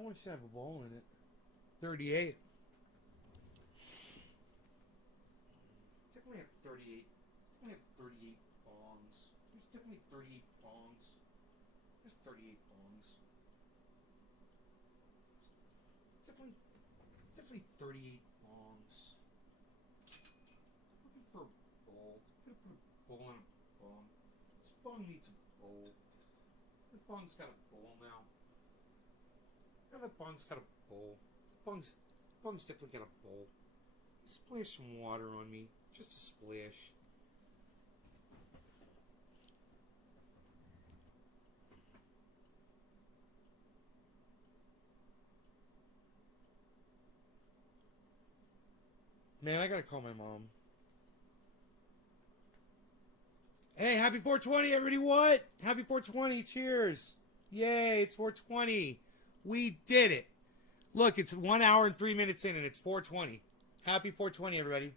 That one should have a bowl in it. 38. Definitely have 38. Definitely have 38 bongs. There's definitely 38 bongs. There's 38 bongs. Definitely 38 bongs. Looking for a bowl. I'm gonna put a bowl in a bong. This bong needs a bowl. The bong's got a bowl now. Now the bong's got a bowl. The bong's definitely got a bowl. Splash some water on me. Just a splash. Man, I gotta call my mom. Hey, happy 420, everybody. What? Happy 420. Cheers. Yay, it's 420. We did it. Look, it's 1 hour and 3 minutes in, and it's 420. Happy 420, everybody.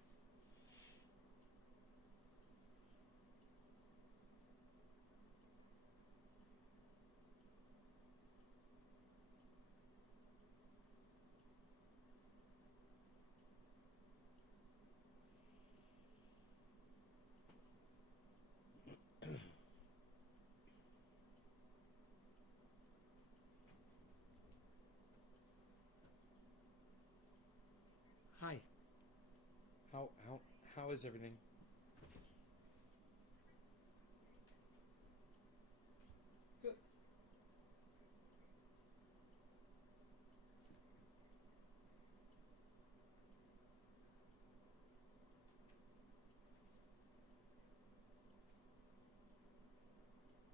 Hi. How is everything? Good.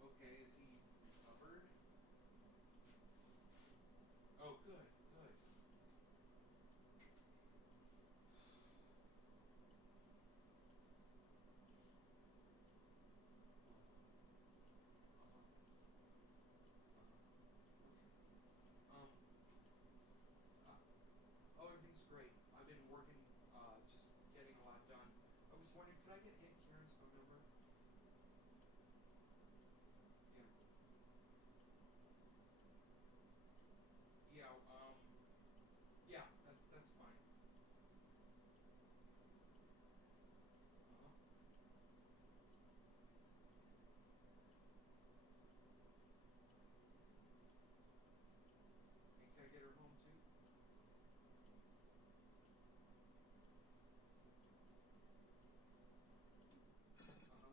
Okay, is he recovered? Oh, good, good. Um, oh, everything's great. I've been working, just getting a lot done. I was wondering, could I get Aunt Karen's phone number? Yeah. Yeah, yeah, that's fine. Uh-huh. And can I get her home too? Uh-huh.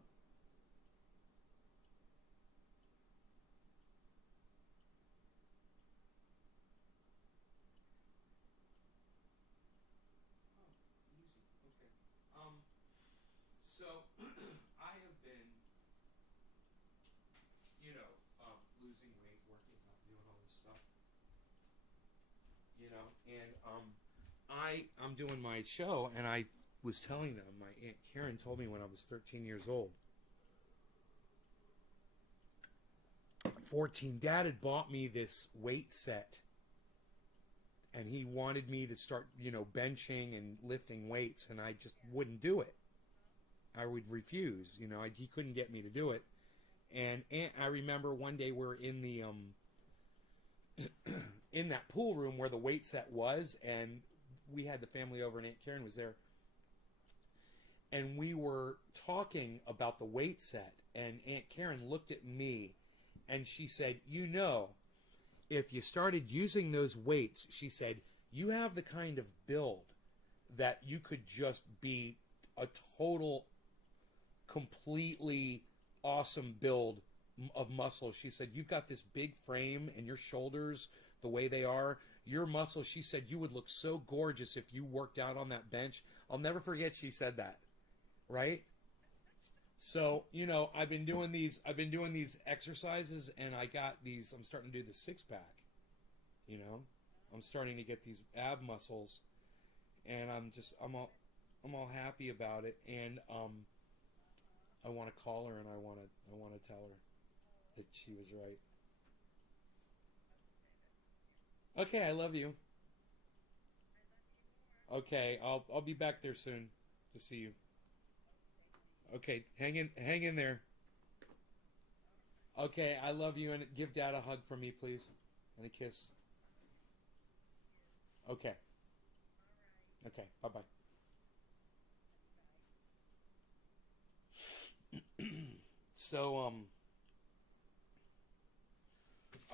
Oh, easy. Okay. So I have been, losing weight, working out, doing all this stuff, and I'm doing my show, and I was telling them my Aunt Karen told me when I was 13 years old. 14, Dad had bought me this weight set, and he wanted me to start, benching and lifting weights, and I just wouldn't do it. I would refuse. He couldn't get me to do it. And I remember one day we're in the in that pool room where the weight set was, and we had the family over, and Aunt Karen was there, and we were talking about the weight set, and Aunt Karen looked at me, and she said, if you started using those weights, she said, you have the kind of build that you could just be a total, completely awesome build of muscle. She said, you've got this big frame and your shoulders, the way they are, your muscles, she said, you would look so gorgeous if you worked out on that bench. I'll never forget she said that, right? So, I've been doing these exercises, and I'm starting to do the six pack, you know, I'm starting to get these ab muscles, and I'm all happy about it. And, I want to call her, and I want to tell her that she was right. Okay, I love you. Okay, I'll be back there soon to see you. Okay, hang in there. Okay, I love you, and give Dad a hug for me, please, and a kiss. Okay. Okay. Bye bye. So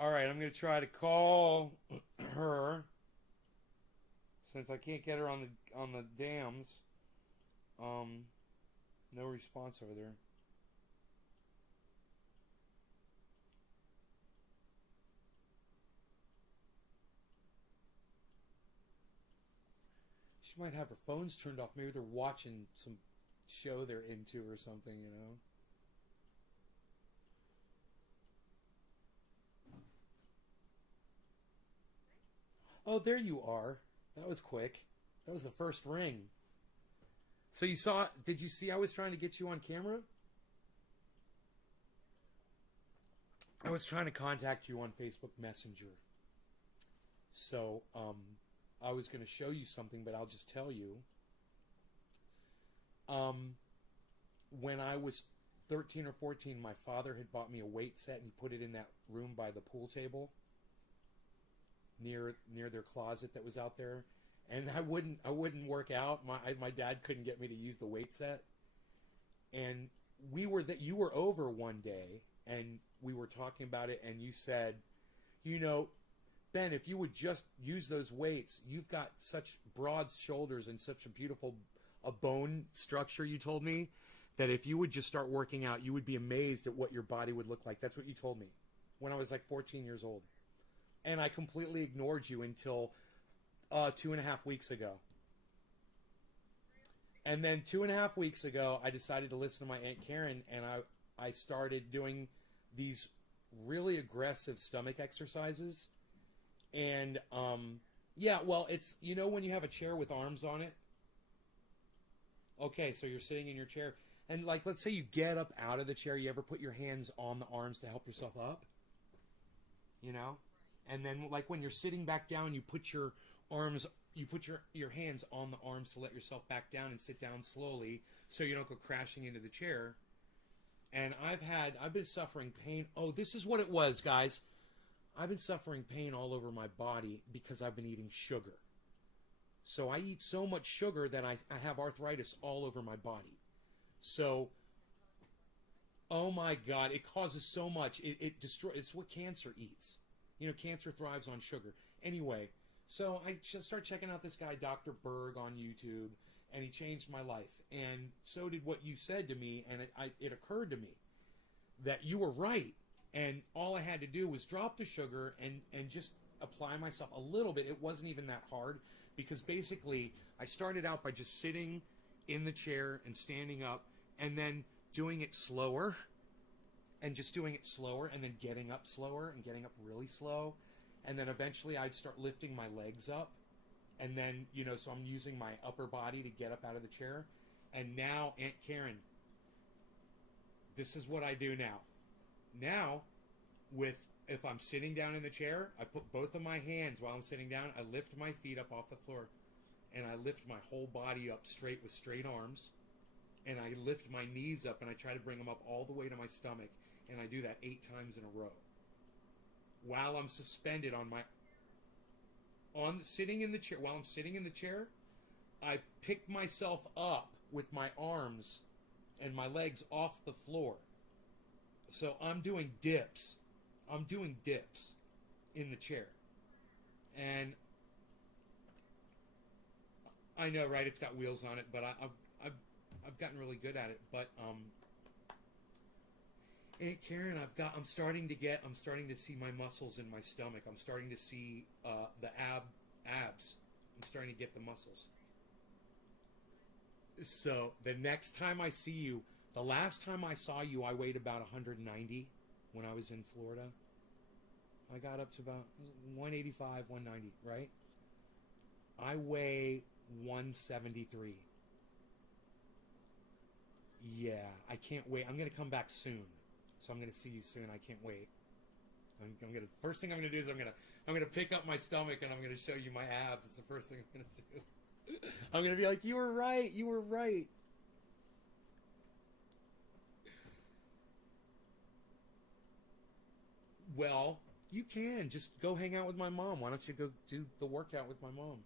all right, I'm gonna try to call her since I can't get her on the dams. Um, no response over there. She might have her phones turned off. Maybe they're watching some show they're into or something, you know. Oh, there you are. That was quick. That was the first ring. So you saw, did you see I was trying to get you on camera? I was trying to contact you on Facebook Messenger. So, I was going to show you something, but I'll just tell you. Um, when I was 13 or 14, my father had bought me a weight set and he put it in that room by the pool table near their closet that was out there. And I wouldn't work out. My dad couldn't get me to use the weight set. And you were over one day and we were talking about it and you said, you know, Ben, if you would just use those weights, you've got such broad shoulders and such a beautiful a bone structure, you told me, that if you would just start working out, you would be amazed at what your body would look like. That's what you told me when I was like 14 years old. And I completely ignored you until 2.5 weeks ago. And then 2.5 weeks ago, I decided to listen to my Aunt Karen, and I started doing these really aggressive stomach exercises. And yeah, well, it's, you know, when you have a chair with arms on it. Okay, so you're sitting in your chair, and like, let's say you get up out of the chair. You ever put your hands on the arms to help yourself up? You know, and then like when you're sitting back down, you put your arms, you put your hands on the arms to let yourself back down and sit down slowly, so you don't go crashing into the chair. And I've been suffering pain. Oh, this is what it was, guys. I've been suffering pain all over my body because I've been eating sugar. So I eat so much sugar that I have arthritis all over my body. So, oh my God, it causes so much. It destroys, it's what cancer eats. You know, cancer thrives on sugar. Anyway, so I just start checking out this guy, Dr. Berg, on YouTube, and he changed my life. And so did what you said to me, and it occurred to me that you were right. And all I had to do was drop the sugar and just apply myself a little bit. It wasn't even that hard because basically I started out by just sitting in the chair and standing up and then doing it slower and just doing it slower and then getting up slower and getting up really slow. And then eventually I'd start lifting my legs up. And then, you know, so I'm using my upper body to get up out of the chair. And now, Aunt Karen, this is what I do now. Now, if I'm sitting down in the chair, I put both of my hands while I'm sitting down. I lift my feet up off the floor, and I lift my whole body up straight with straight arms, and I lift my knees up, and I try to bring them up all the way to my stomach, and I do that 8 times in a row while I'm suspended sitting in the chair. While I'm sitting in the chair, I pick myself up with my arms and my legs off the floor. So I'm doing dips. I'm doing dips in the chair. And I know, right? It's got wheels on it, but I've gotten really good at it. But Aunt Karen, I'm starting to see my muscles in my stomach. I'm starting to see the abs. I'm starting to get the muscles. So the next time I see you, the last time I saw you, I weighed about 190 when I was in Florida. I got up to about 185, 190, right? I weigh 173. Yeah, I can't wait. I'm going to come back soon. So I'm going to see you soon. I can't wait. I'm going to, first thing I'm going to do is I'm going to pick up my stomach and I'm going to show you my abs. It's the first thing I'm going to do. I'm going to be like, you were right. You were right. Well, You can. Just go hang out with my mom. Why don't you go do the workout with my mom?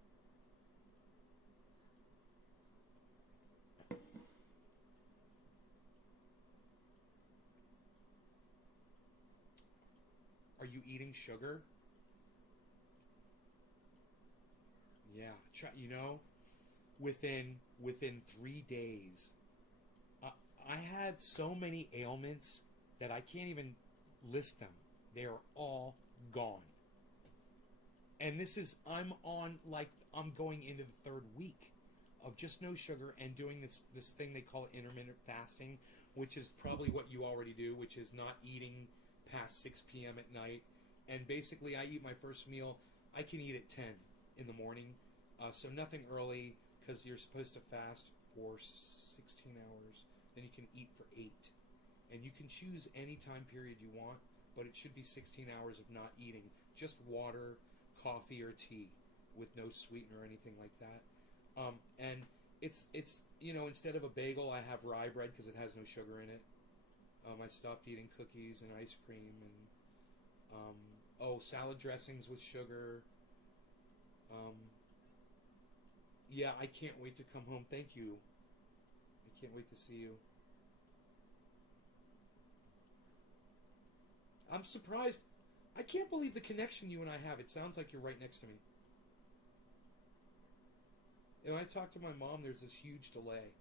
Are you eating sugar? Yeah. You know, within 3 days, uh, I had so many ailments that I can't even list them. They are all gone. And I'm going into the third week of just no sugar and doing this thing they call intermittent fasting, which is probably what you already do, which is not eating past 6 p.m. at night. And basically, I eat my first meal. I can eat at 10 in the morning, so nothing early, because you're supposed to fast for 16 hours. Then you can eat for 8. And you can choose any time period you want, but it should be 16 hours of not eating. Just water, coffee, or tea with no sweetener or anything like that. And it's instead of a bagel, I have rye bread because it has no sugar in it. I stopped eating cookies and ice cream and salad dressings with sugar. Yeah, I can't wait to come home. Thank you. I can't wait to see you. I'm surprised. I can't believe the connection you and I have. It sounds like you're right next to me. And when I talk to my mom, there's this huge delay.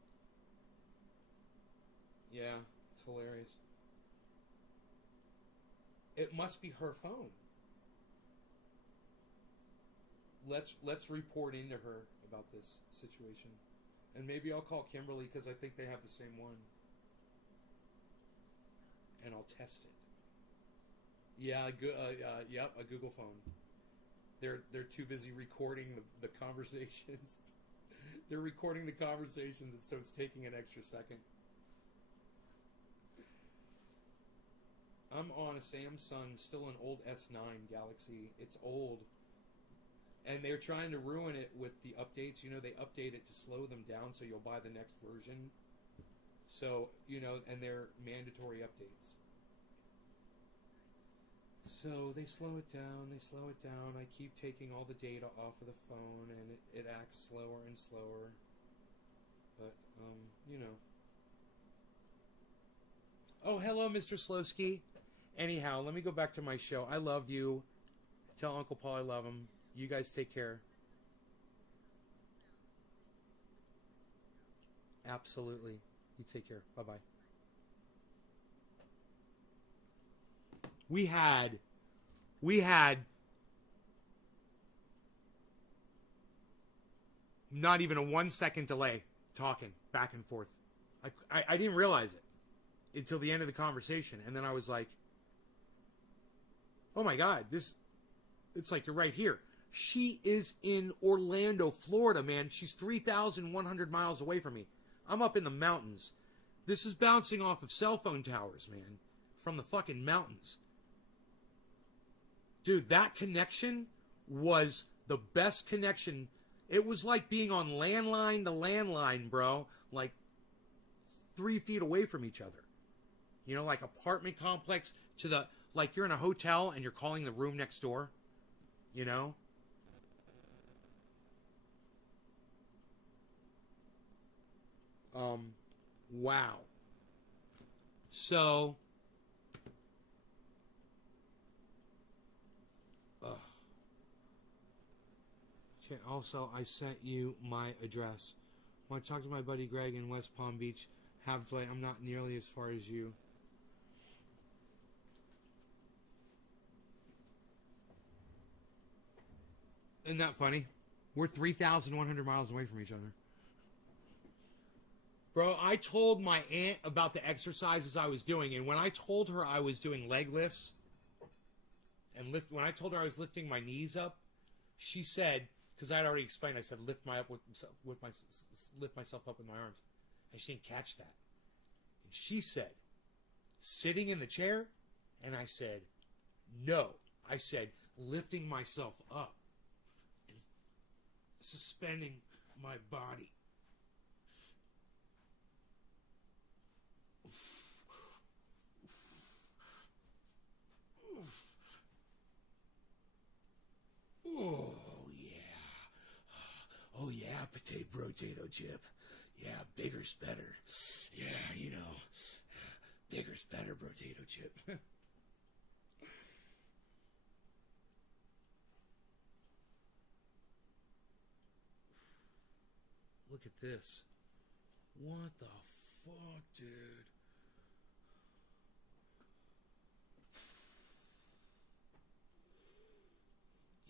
Yeah, it's hilarious. It must be her phone. Let's report into her about this situation. And maybe I'll call Kimberly because I think they have the same one. And I'll test it. Yeah, yep, a Google phone. They're too busy recording the conversations. They're recording the conversations, and so it's taking an extra second. I'm on a Samsung, still an old S9 Galaxy. It's old. And they're trying to ruin it with the updates. You know, they update it to slow them down so you'll buy the next version. So, and they're mandatory updates. So they slow it down, I keep taking all the data off of the phone, and it acts slower and slower. But, Oh, hello, Mr. Slowski. Anyhow, let me go back to my show. I love you. Tell Uncle Paul I love him. You guys take care. Absolutely. You take care. Bye-bye. We had not even a 1 second delay talking back and forth. I didn't realize it until the end of the conversation. And then I was like, oh my God, it's like you're right here. She is in Orlando, Florida, man. She's 3,100 miles away from me. I'm up in the mountains. This is bouncing off of cell phone towers, man, from the fucking mountains. Dude, that connection was the best connection. It was like being on landline to landline, bro. Like 3 feet away from each other. Like apartment complex to like you're in a hotel and you're calling the room next door. Wow. So, okay, also, I sent you my address. When I talked to my buddy Greg in West Palm Beach, halfway, I'm not nearly as far as you. Isn't that funny? We're 3,100 miles away from each other. Bro, I told my aunt about the exercises I was doing, and when I told her I was doing leg lifts, and when I told her I was lifting my knees up, she said, because I had already explained, I said lift myself up with my arms, and she didn't catch that. And she said, sitting in the chair, and I said, no. I said lifting myself up and suspending my body. Oh, yeah. Oh, yeah, potato chip. Yeah, bigger's better. Yeah, you know, bigger's better, potato chip. Look at this. What the fuck, dude?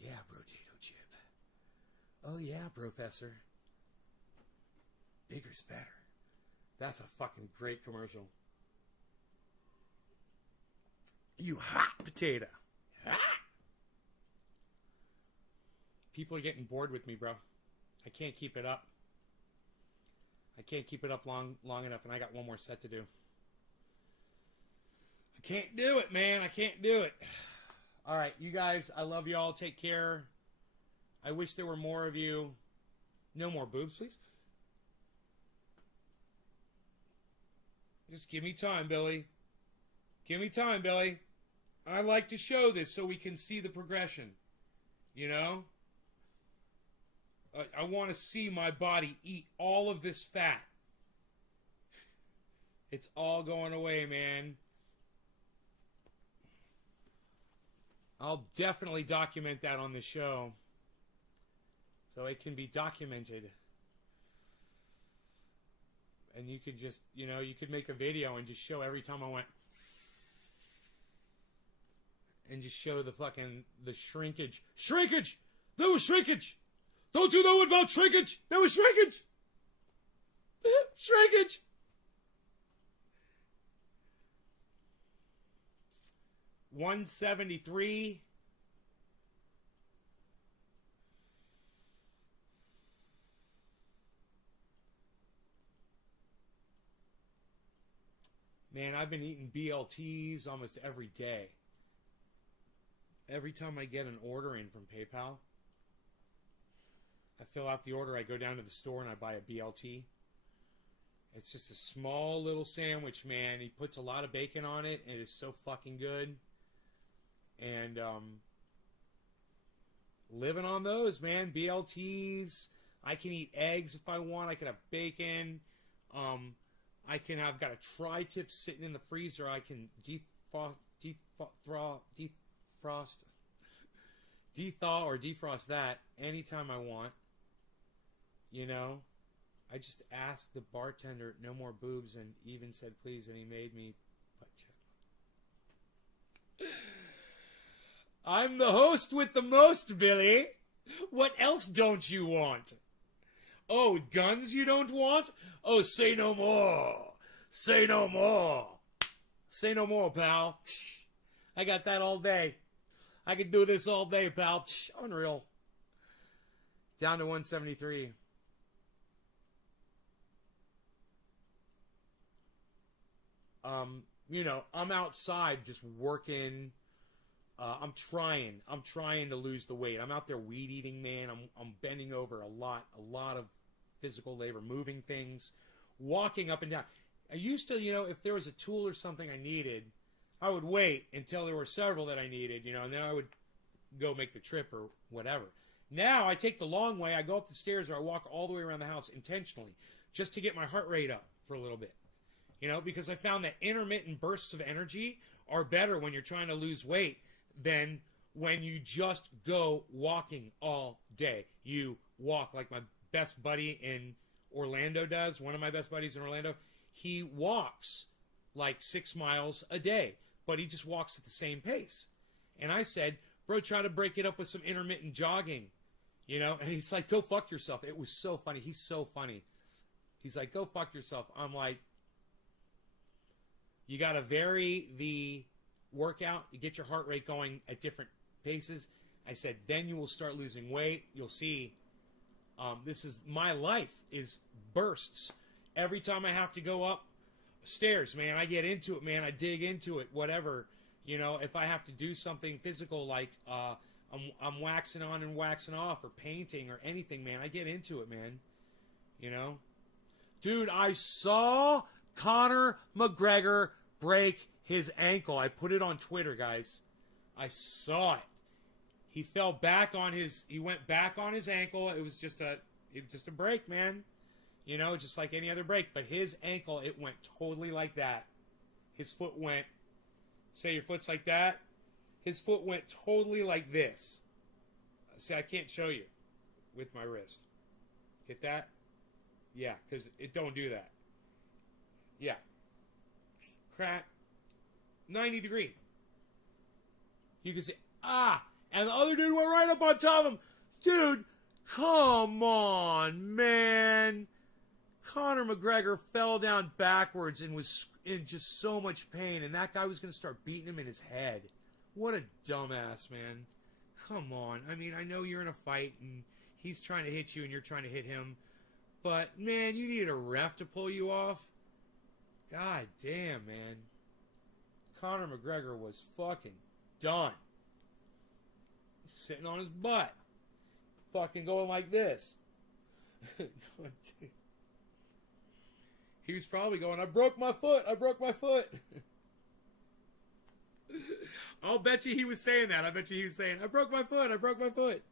Yeah, potato chip. Oh, yeah, Professor. Bigger's better. That's a fucking great commercial. You hot potato. Hot. People are getting bored with me, bro. I can't keep it up. I can't keep it up long enough, and I got one more set to do. I can't do it, man. I can't do it. All right, you guys, I love you all. Take care. I wish there were more of you. No more boobs, please. Just give me time, Billy. Give me time, Billy. I like to show this so we can see the progression. You know? I want to see my body eat all of this fat. It's all going away, man. I'll definitely document that on the show. So it can be documented. And you could just, you know, you could make a video and just show every time I went. And just show the fucking, the shrinkage. Shrinkage! There was shrinkage! Don't you know about shrinkage? There was shrinkage! Shrinkage! $173. Man, I've been eating BLTs almost every day. Every time I get an order in from PayPal, I fill out the order, I go down to the store and I buy a BLT. It's just a small little sandwich, man. He puts a lot of bacon on it, and it is so fucking good. And living on those, man. BLTs. I can eat eggs if I want. I can have bacon. I've got a tri-tip sitting in the freezer. I can dethaw or defrost that anytime I want. You know, I just asked the bartender, no more boobs, and even said please, and he made me. I'm the host with the most, Billy. What else don't you want? Oh, guns you don't want? Oh, say no more. Say no more. Say no more, pal. I got that all day. I could do this all day, pal. Unreal. Down to 173. You know, I'm outside just working. I'm trying to lose the weight. I'm out there weed eating, man. I'm bending over a lot of physical labor, moving things, walking up and down. I used to, you know, if there was a tool or something I needed, I would wait until there were several that I needed, you know, and then I would go make the trip or whatever. Now I take the long way. I go up the stairs or I walk all the way around the house intentionally just to get my heart rate up for a little bit. You know, because I found that intermittent bursts of energy are better when you're trying to lose weight than when you just go walking all day. You walk like my best buddy in Orlando does. One of my best buddies in Orlando, he walks like 6 miles a day, but he just walks at the same pace. And I said, bro, try to break it up with some intermittent jogging, you know? And he's like, go fuck yourself. It was so funny. He's so funny. He's like, go fuck yourself. I'm like, you got to vary the workout. You get your heart rate going at different paces. I said, then you will start losing weight. You'll see. This is my life is bursts. Every time I have to go up stairs, man, I get into it, man. I dig into it, whatever. You know, if I have to do something physical like I'm waxing on and waxing off or painting or anything, man, I get into it, man. You know? Dude, I saw Conor McGregor break his ankle. I put it on Twitter, guys. I saw it. He fell back on his. He went back on his ankle. It was just a break, man. You know, just like any other break. But his ankle, it went totally like that. His foot went. Say your foot's like that. His foot went totally like this. See, I can't show you with my wrist. Get that? Yeah, because it don't do that. Yeah. Crack. 90 degree. You can see, and the other dude went right up on top of him. Dude, come on, man. Conor McGregor fell down backwards and was in just so much pain, and that guy was going to start beating him in his head. What a dumbass, man. Come on. I mean, I know you're in a fight, and he's trying to hit you, and you're trying to hit him. But, man, you needed a ref to pull you off. God damn, man. Conor McGregor was fucking done. Sitting on his butt. Fucking going like this. He was probably going, I broke my foot. I broke my foot. I'll bet you he was saying that. I bet you he was saying, I broke my foot. I broke my foot.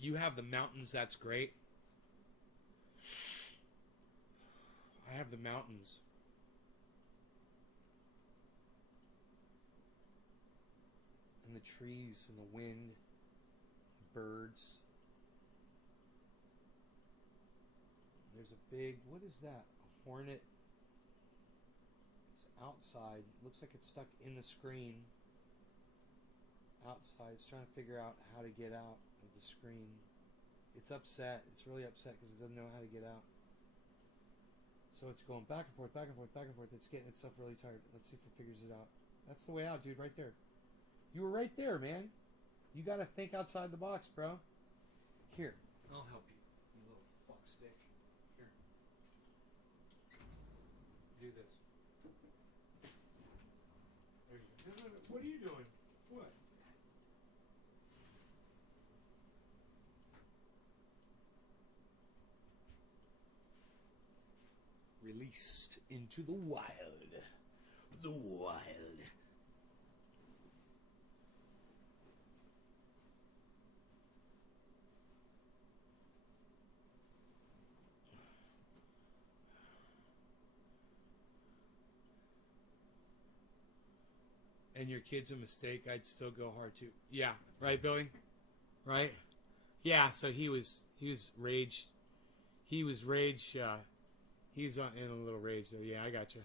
You have the mountains, that's great. I have the mountains. And the trees and the wind, the birds. There's a big, what is that? A hornet. It's outside. Looks like it's stuck in the screen. Outside. It's trying to figure out how to get out of the screen. It's upset. It's really upset because it doesn't know how to get out. So it's going back and forth, back and forth, back and forth. It's getting itself really tired. Let's see if it figures it out. That's the way out, dude, right there. You were right there, man. You got to think outside the box, bro. Here, I'll help you, you little fuck stick. Here. Do this. There you go. No. What are you doing? What? Released into the wild. The wild. And your kid's a mistake, I'd still go hard too. Yeah, right, Billy? Right? Yeah, so he was rage. He was rage, he's in a little rage, though. Yeah, I got you.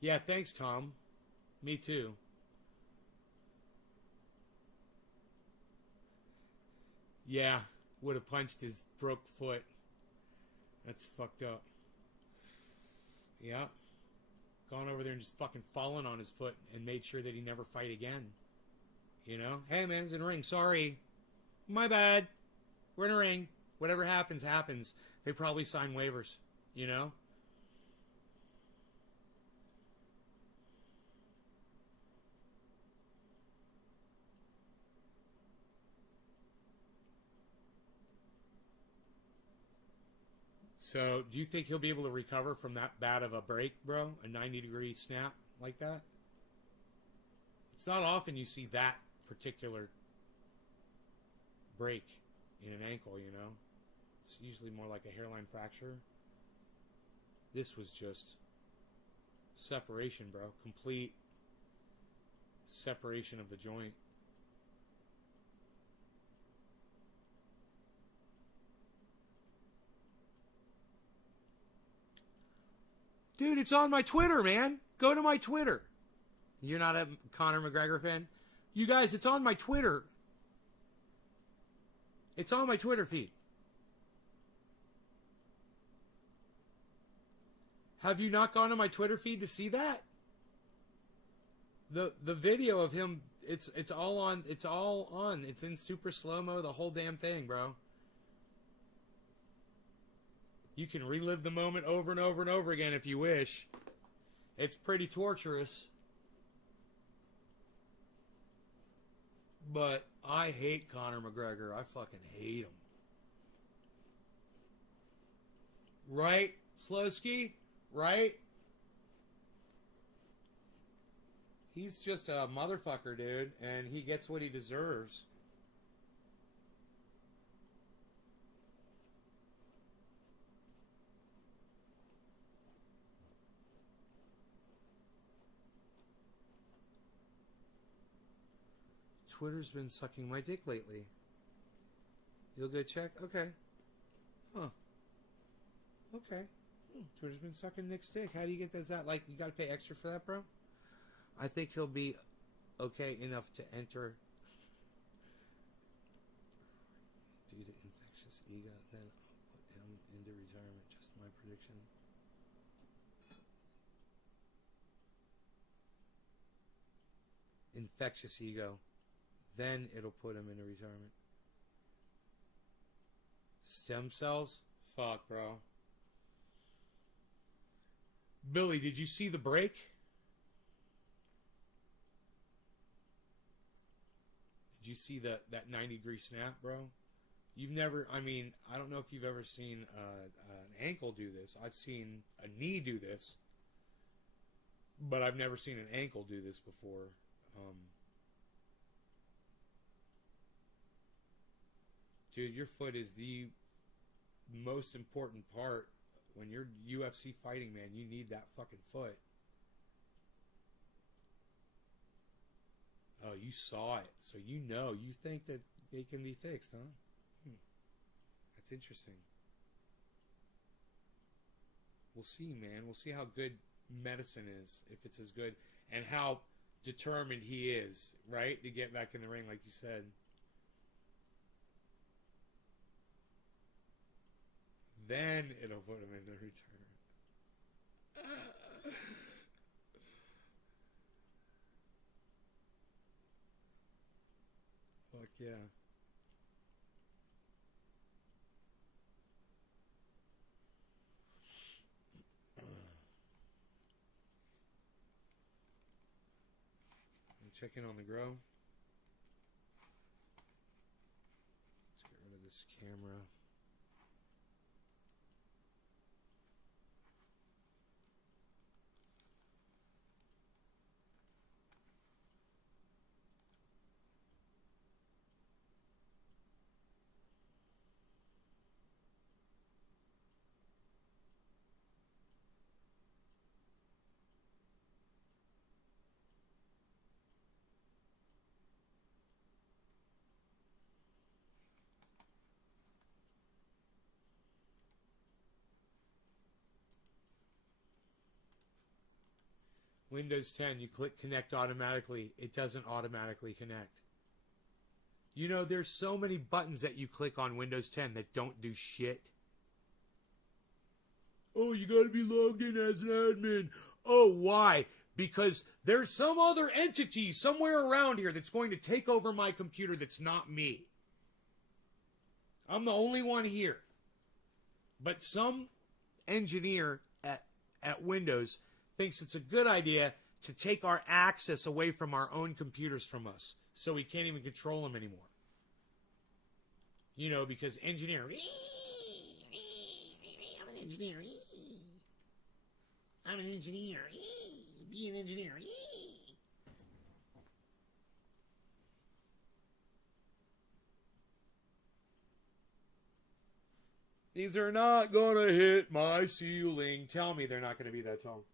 Yeah, thanks, Tom. Me too. Yeah, would have punched his broke foot. That's fucked up. Yeah. Gone over there and just fucking fallen on his foot and made sure that he never fight again. You know? Hey, man, it's in a ring. Sorry. My bad. We're in a ring. Whatever happens, happens. They probably sign waivers, you know? So, do you think he'll be able to recover from that bad of a break, bro? A 90-degree snap like that? It's not often you see that particular break in an ankle, you know? It's usually more like a hairline fracture. This was just separation, bro. Complete separation of the joint. Dude, it's on my Twitter, man. Go to my Twitter. You're not a Conor McGregor fan? You guys, it's on my Twitter. It's on my Twitter feed. Have you not gone to my Twitter feed to see that? The video of him, it's all on. It's in super slow-mo, the whole damn thing, bro. You can relive the moment over and over and over again if you wish. It's pretty torturous. But I hate Conor McGregor. I fucking hate him. Right, Slowski? Right? He's just a motherfucker, dude, and he gets what he deserves. Twitter's been sucking my dick lately. You'll go check? Okay. Huh. Okay. Twitter's been sucking Nick's dick. How do you get this out? Like, you gotta pay extra for that, bro? I think he'll be okay enough to enter due to infectious ego. Then I'll put him into retirement. Just my prediction. Infectious ego. Then it'll put him into retirement. Stem cells? Fuck, bro. Billy, did you see the break? Did you see that 90-degree snap, bro? You've never, I mean, I don't know if you've ever seen an ankle do this. I've seen a knee do this, but I've never seen an ankle do this before. Dude, your foot is the most important part. When you're UFC fighting, man, you need that fucking foot. Oh, you saw it, so you know. You think that they can be fixed, huh? That's interesting. We'll see, man. We'll see how good medicine is, if it's as good, and how determined he is, right, to get back in the ring, like you said. Then it'll put him in the return. Fuck yeah. Check in on the grow. Let's get rid of this camera. Windows 10, you click connect automatically. It doesn't automatically connect. You know, there's so many buttons that you click on Windows 10 that don't do shit. Oh, you gotta be logged in as an admin. Oh, why? Because there's some other entity somewhere around here that's going to take over my computer that's not me. I'm the only one here. But some engineer at Windows thinks it's a good idea to take our access away from our own computers from us, so we can't even control them anymore. You know, because engineer, I'm an engineer, I'm an engineer, be an engineer. These are not gonna hit my ceiling. Tell me they're not gonna be that tall.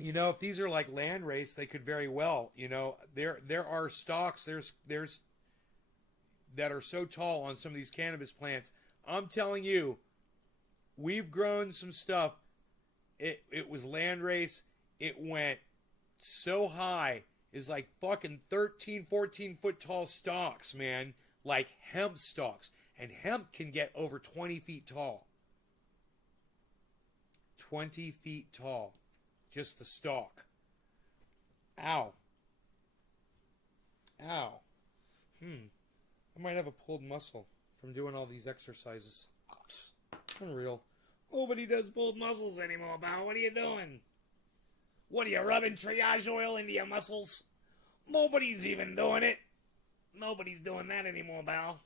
You know, if these are like land race, they could very well. You know, there are stalks. There's that are so tall on some of these cannabis plants. I'm telling you, we've grown some stuff. It was land race. It went so high. It's like fucking 13, 14 foot tall stalks, man. Like hemp stalks. And hemp can get over 20 feet tall. 20 feet tall. Just the stalk. Ow. Ow. I might have a pulled muscle from doing all these exercises. Unreal. Nobody does pulled muscles anymore, pal. What are you doing? What are you rubbing triage oil into your muscles? Nobody's even doing it. Nobody's doing that anymore, pal.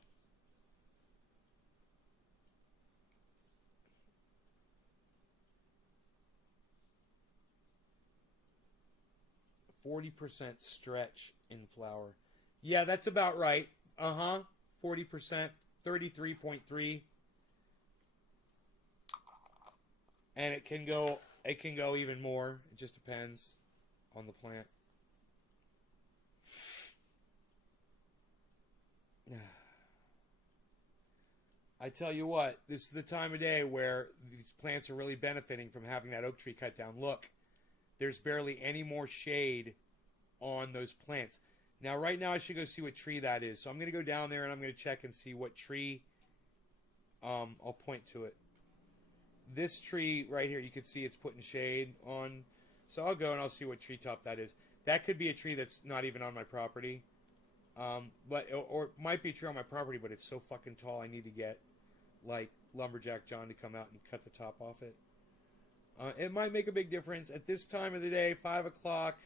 %40 stretch in flour. Yeah, that's about right. 40%, 33.3. And it can go even more. It just depends on the plant. I tell you what, this is the time of day where these plants are really benefiting from having that oak tree cut down. Look, there's barely any more shade on those plants. Now, right now, I should go see what tree that is. So I'm going to go down there and I'm going to check and see what tree. I'll point to it. This tree right here, you can see it's putting shade on. So I'll go and I'll see what treetop that is. That could be a tree that's not even on my property. Or it might be a tree on my property, but it's so fucking tall I need to get, like, Lumberjack John to come out and cut the top off it. It might make a big difference. At this time of the day, 5 o'clock,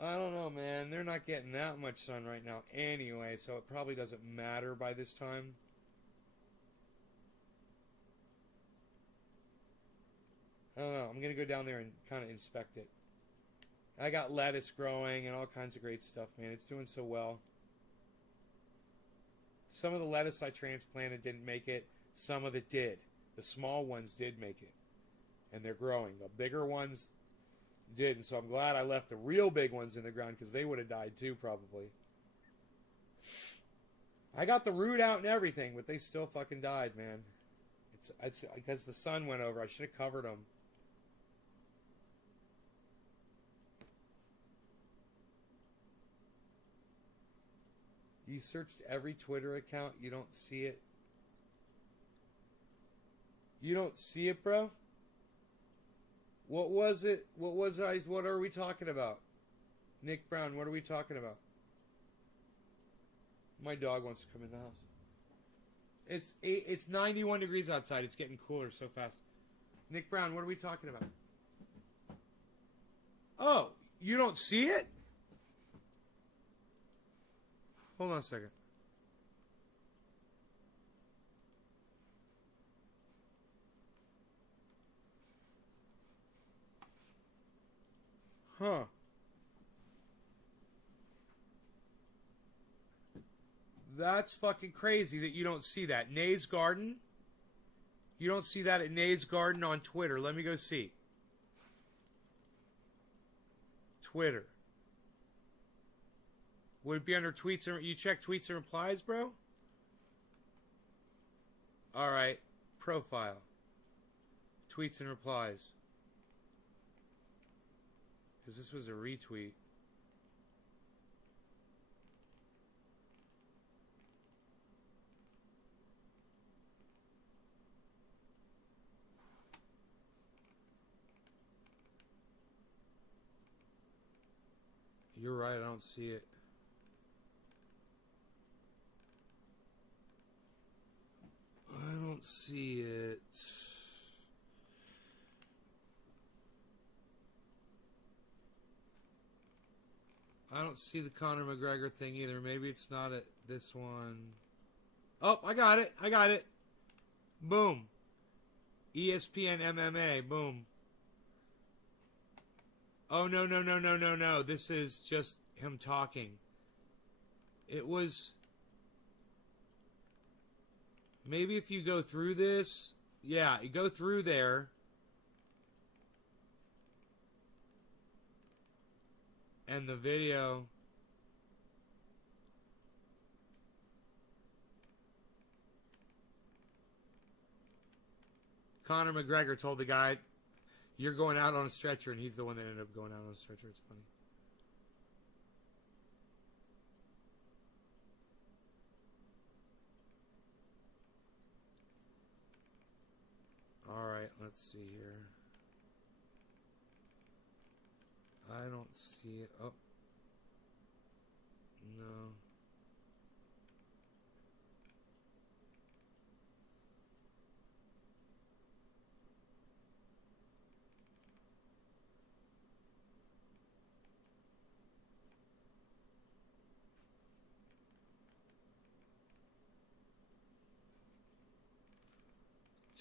I don't know, man. They're not getting that much sun right now anyway, so it probably doesn't matter by this time. I don't know. I'm going to go down there and kind of inspect it. I got lettuce growing and all kinds of great stuff, man. It's doing so well. Some of the lettuce I transplanted didn't make it. Some of it did. The small ones did make it. And they're growing. The bigger ones didn't. So I'm glad I left the real big ones in the ground because they would have died too, probably. I got the root out and everything, but they still fucking died, man. It's because the sun went over. I should have covered them. You searched every Twitter account. You don't see it. You don't see it, bro? What was it? What are we talking about? Nick Brown, what are we talking about? My dog wants to come in the house. It's 91 degrees outside. It's getting cooler so fast. Nick Brown, what are we talking about? Oh, you don't see it? Hold on a second. Huh. That's fucking crazy that you don't see that. Nay's Garden? You don't see that at Nay's Garden on Twitter. Let me go see. Twitter. Would it be under tweets and... You check tweets and replies, bro? Alright. Profile. Tweets and replies. Because this was a retweet. You're right, I don't see it. I don't see it. I don't see the Conor McGregor thing either. Maybe it's not at this one. Oh, I got it. I got it. Boom. ESPN MMA. Boom. Oh, no, no, no, no, no, no. This is just him talking. It was... Maybe if you go through this... Yeah, you go through there. And the video... Conor McGregor told the guy, you're going out on a stretcher, and he's the one that ended up going out on a stretcher. It's funny. Alright, let's see here. I don't see it. Oh. No.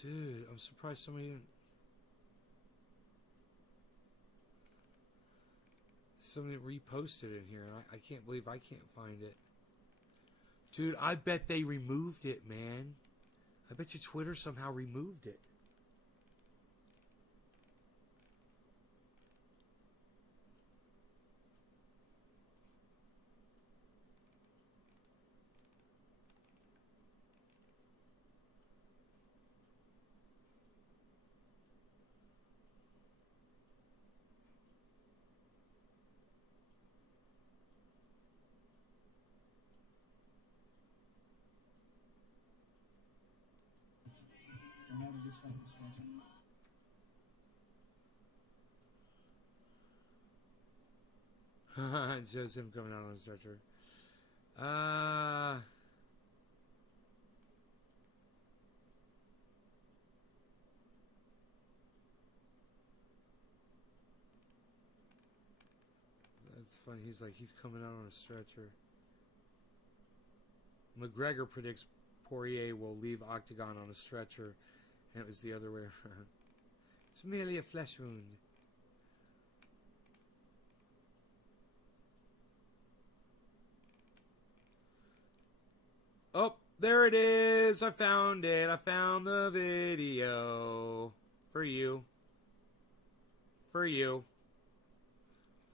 Dude, I'm surprised somebody didn't... Somebody reposted it in here. I can't believe I can't find it. Dude, I bet they removed it, man. I bet you Twitter somehow removed it. It shows him coming out on a stretcher. That's funny. He's coming out on a stretcher. McGregor predicts Poirier will leave Octagon on a stretcher, and it was the other way around. It's merely a flesh wound. Oh, there it is. I found it. I found the video. For you. For you.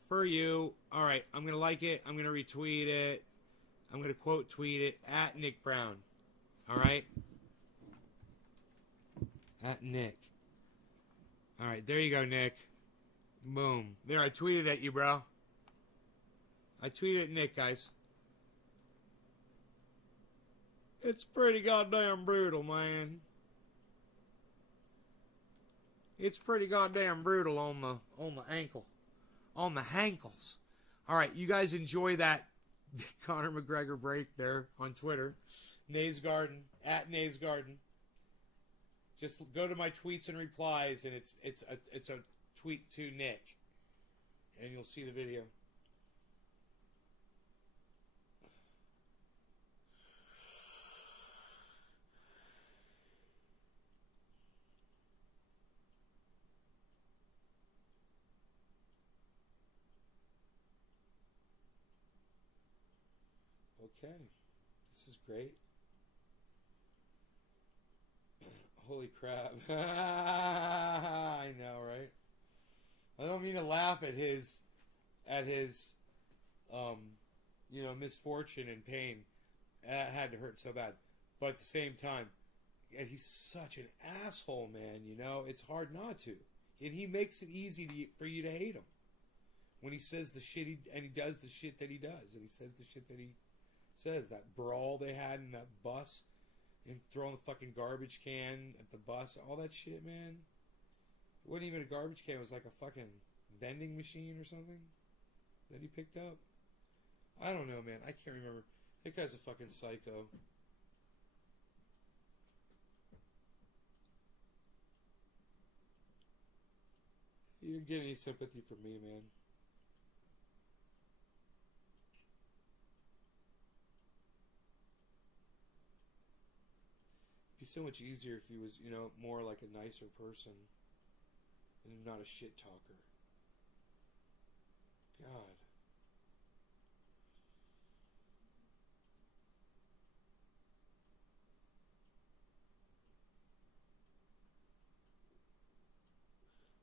For you. All right, I'm going to like it. I'm going to retweet it. I'm going to quote tweet it at Nick Brown. All right? At Nick. All right, there you go, Nick. Boom. There, I tweeted at you, bro. I tweeted at Nick, guys. It's pretty goddamn brutal, man. It's pretty goddamn brutal on the ankle. On the hankles. All right, you guys enjoy that Conor McGregor break there on Twitter. Nays Garden, at Nays Garden. Just go to my tweets and replies, and it's a tweet to Nick, and you'll see the video. Okay, this is great. Holy crap. I know, right? I don't mean to laugh at his misfortune and pain. That had to hurt so bad. But at the same time, he's such an asshole, man, it's hard not to. And he makes it easy for you to hate him. When he says the shit and he does the shit that he does, and he says the shit that he says. That brawl they had in that bus, and throwing the fucking garbage can at the bus, all that shit, man. It wasn't even a garbage can, it was like a fucking vending machine or something that he picked up. I don't know, man. I can't remember. That guy's a fucking psycho. You didn't get any sympathy from me, man. It'd be so much easier if he was, more like a nicer person and not a shit talker. God.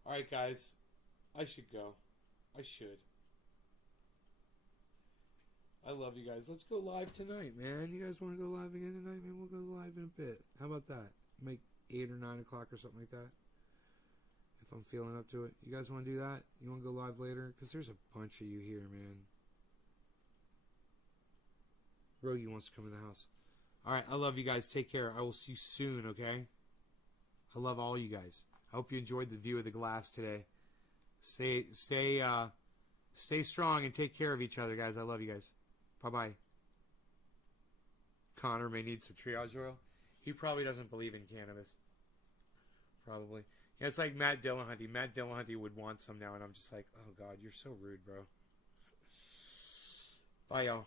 Alright, guys. I should go. I should. I love you guys. Let's go live tonight, man. You guys want to go live again tonight? Man, we'll go live in a bit. How about that? Make 8 or 9 o'clock or something like that. If I'm feeling up to it. You guys want to do that? You want to go live later? Because there's a bunch of you here, man. Rogie wants to come in the house. Alright, I love you guys. Take care. I will see you soon, okay? I love all you guys. I hope you enjoyed the view of the glass today. Stay strong and take care of each other, guys. I love you guys. Bye-bye. Connor may need some triage oil. He probably doesn't believe in cannabis. Probably. Yeah, it's like Matt Dillahunty. Matt Dillahunty would want some now, and I'm just like, oh, God, you're so rude, bro. Bye, y'all.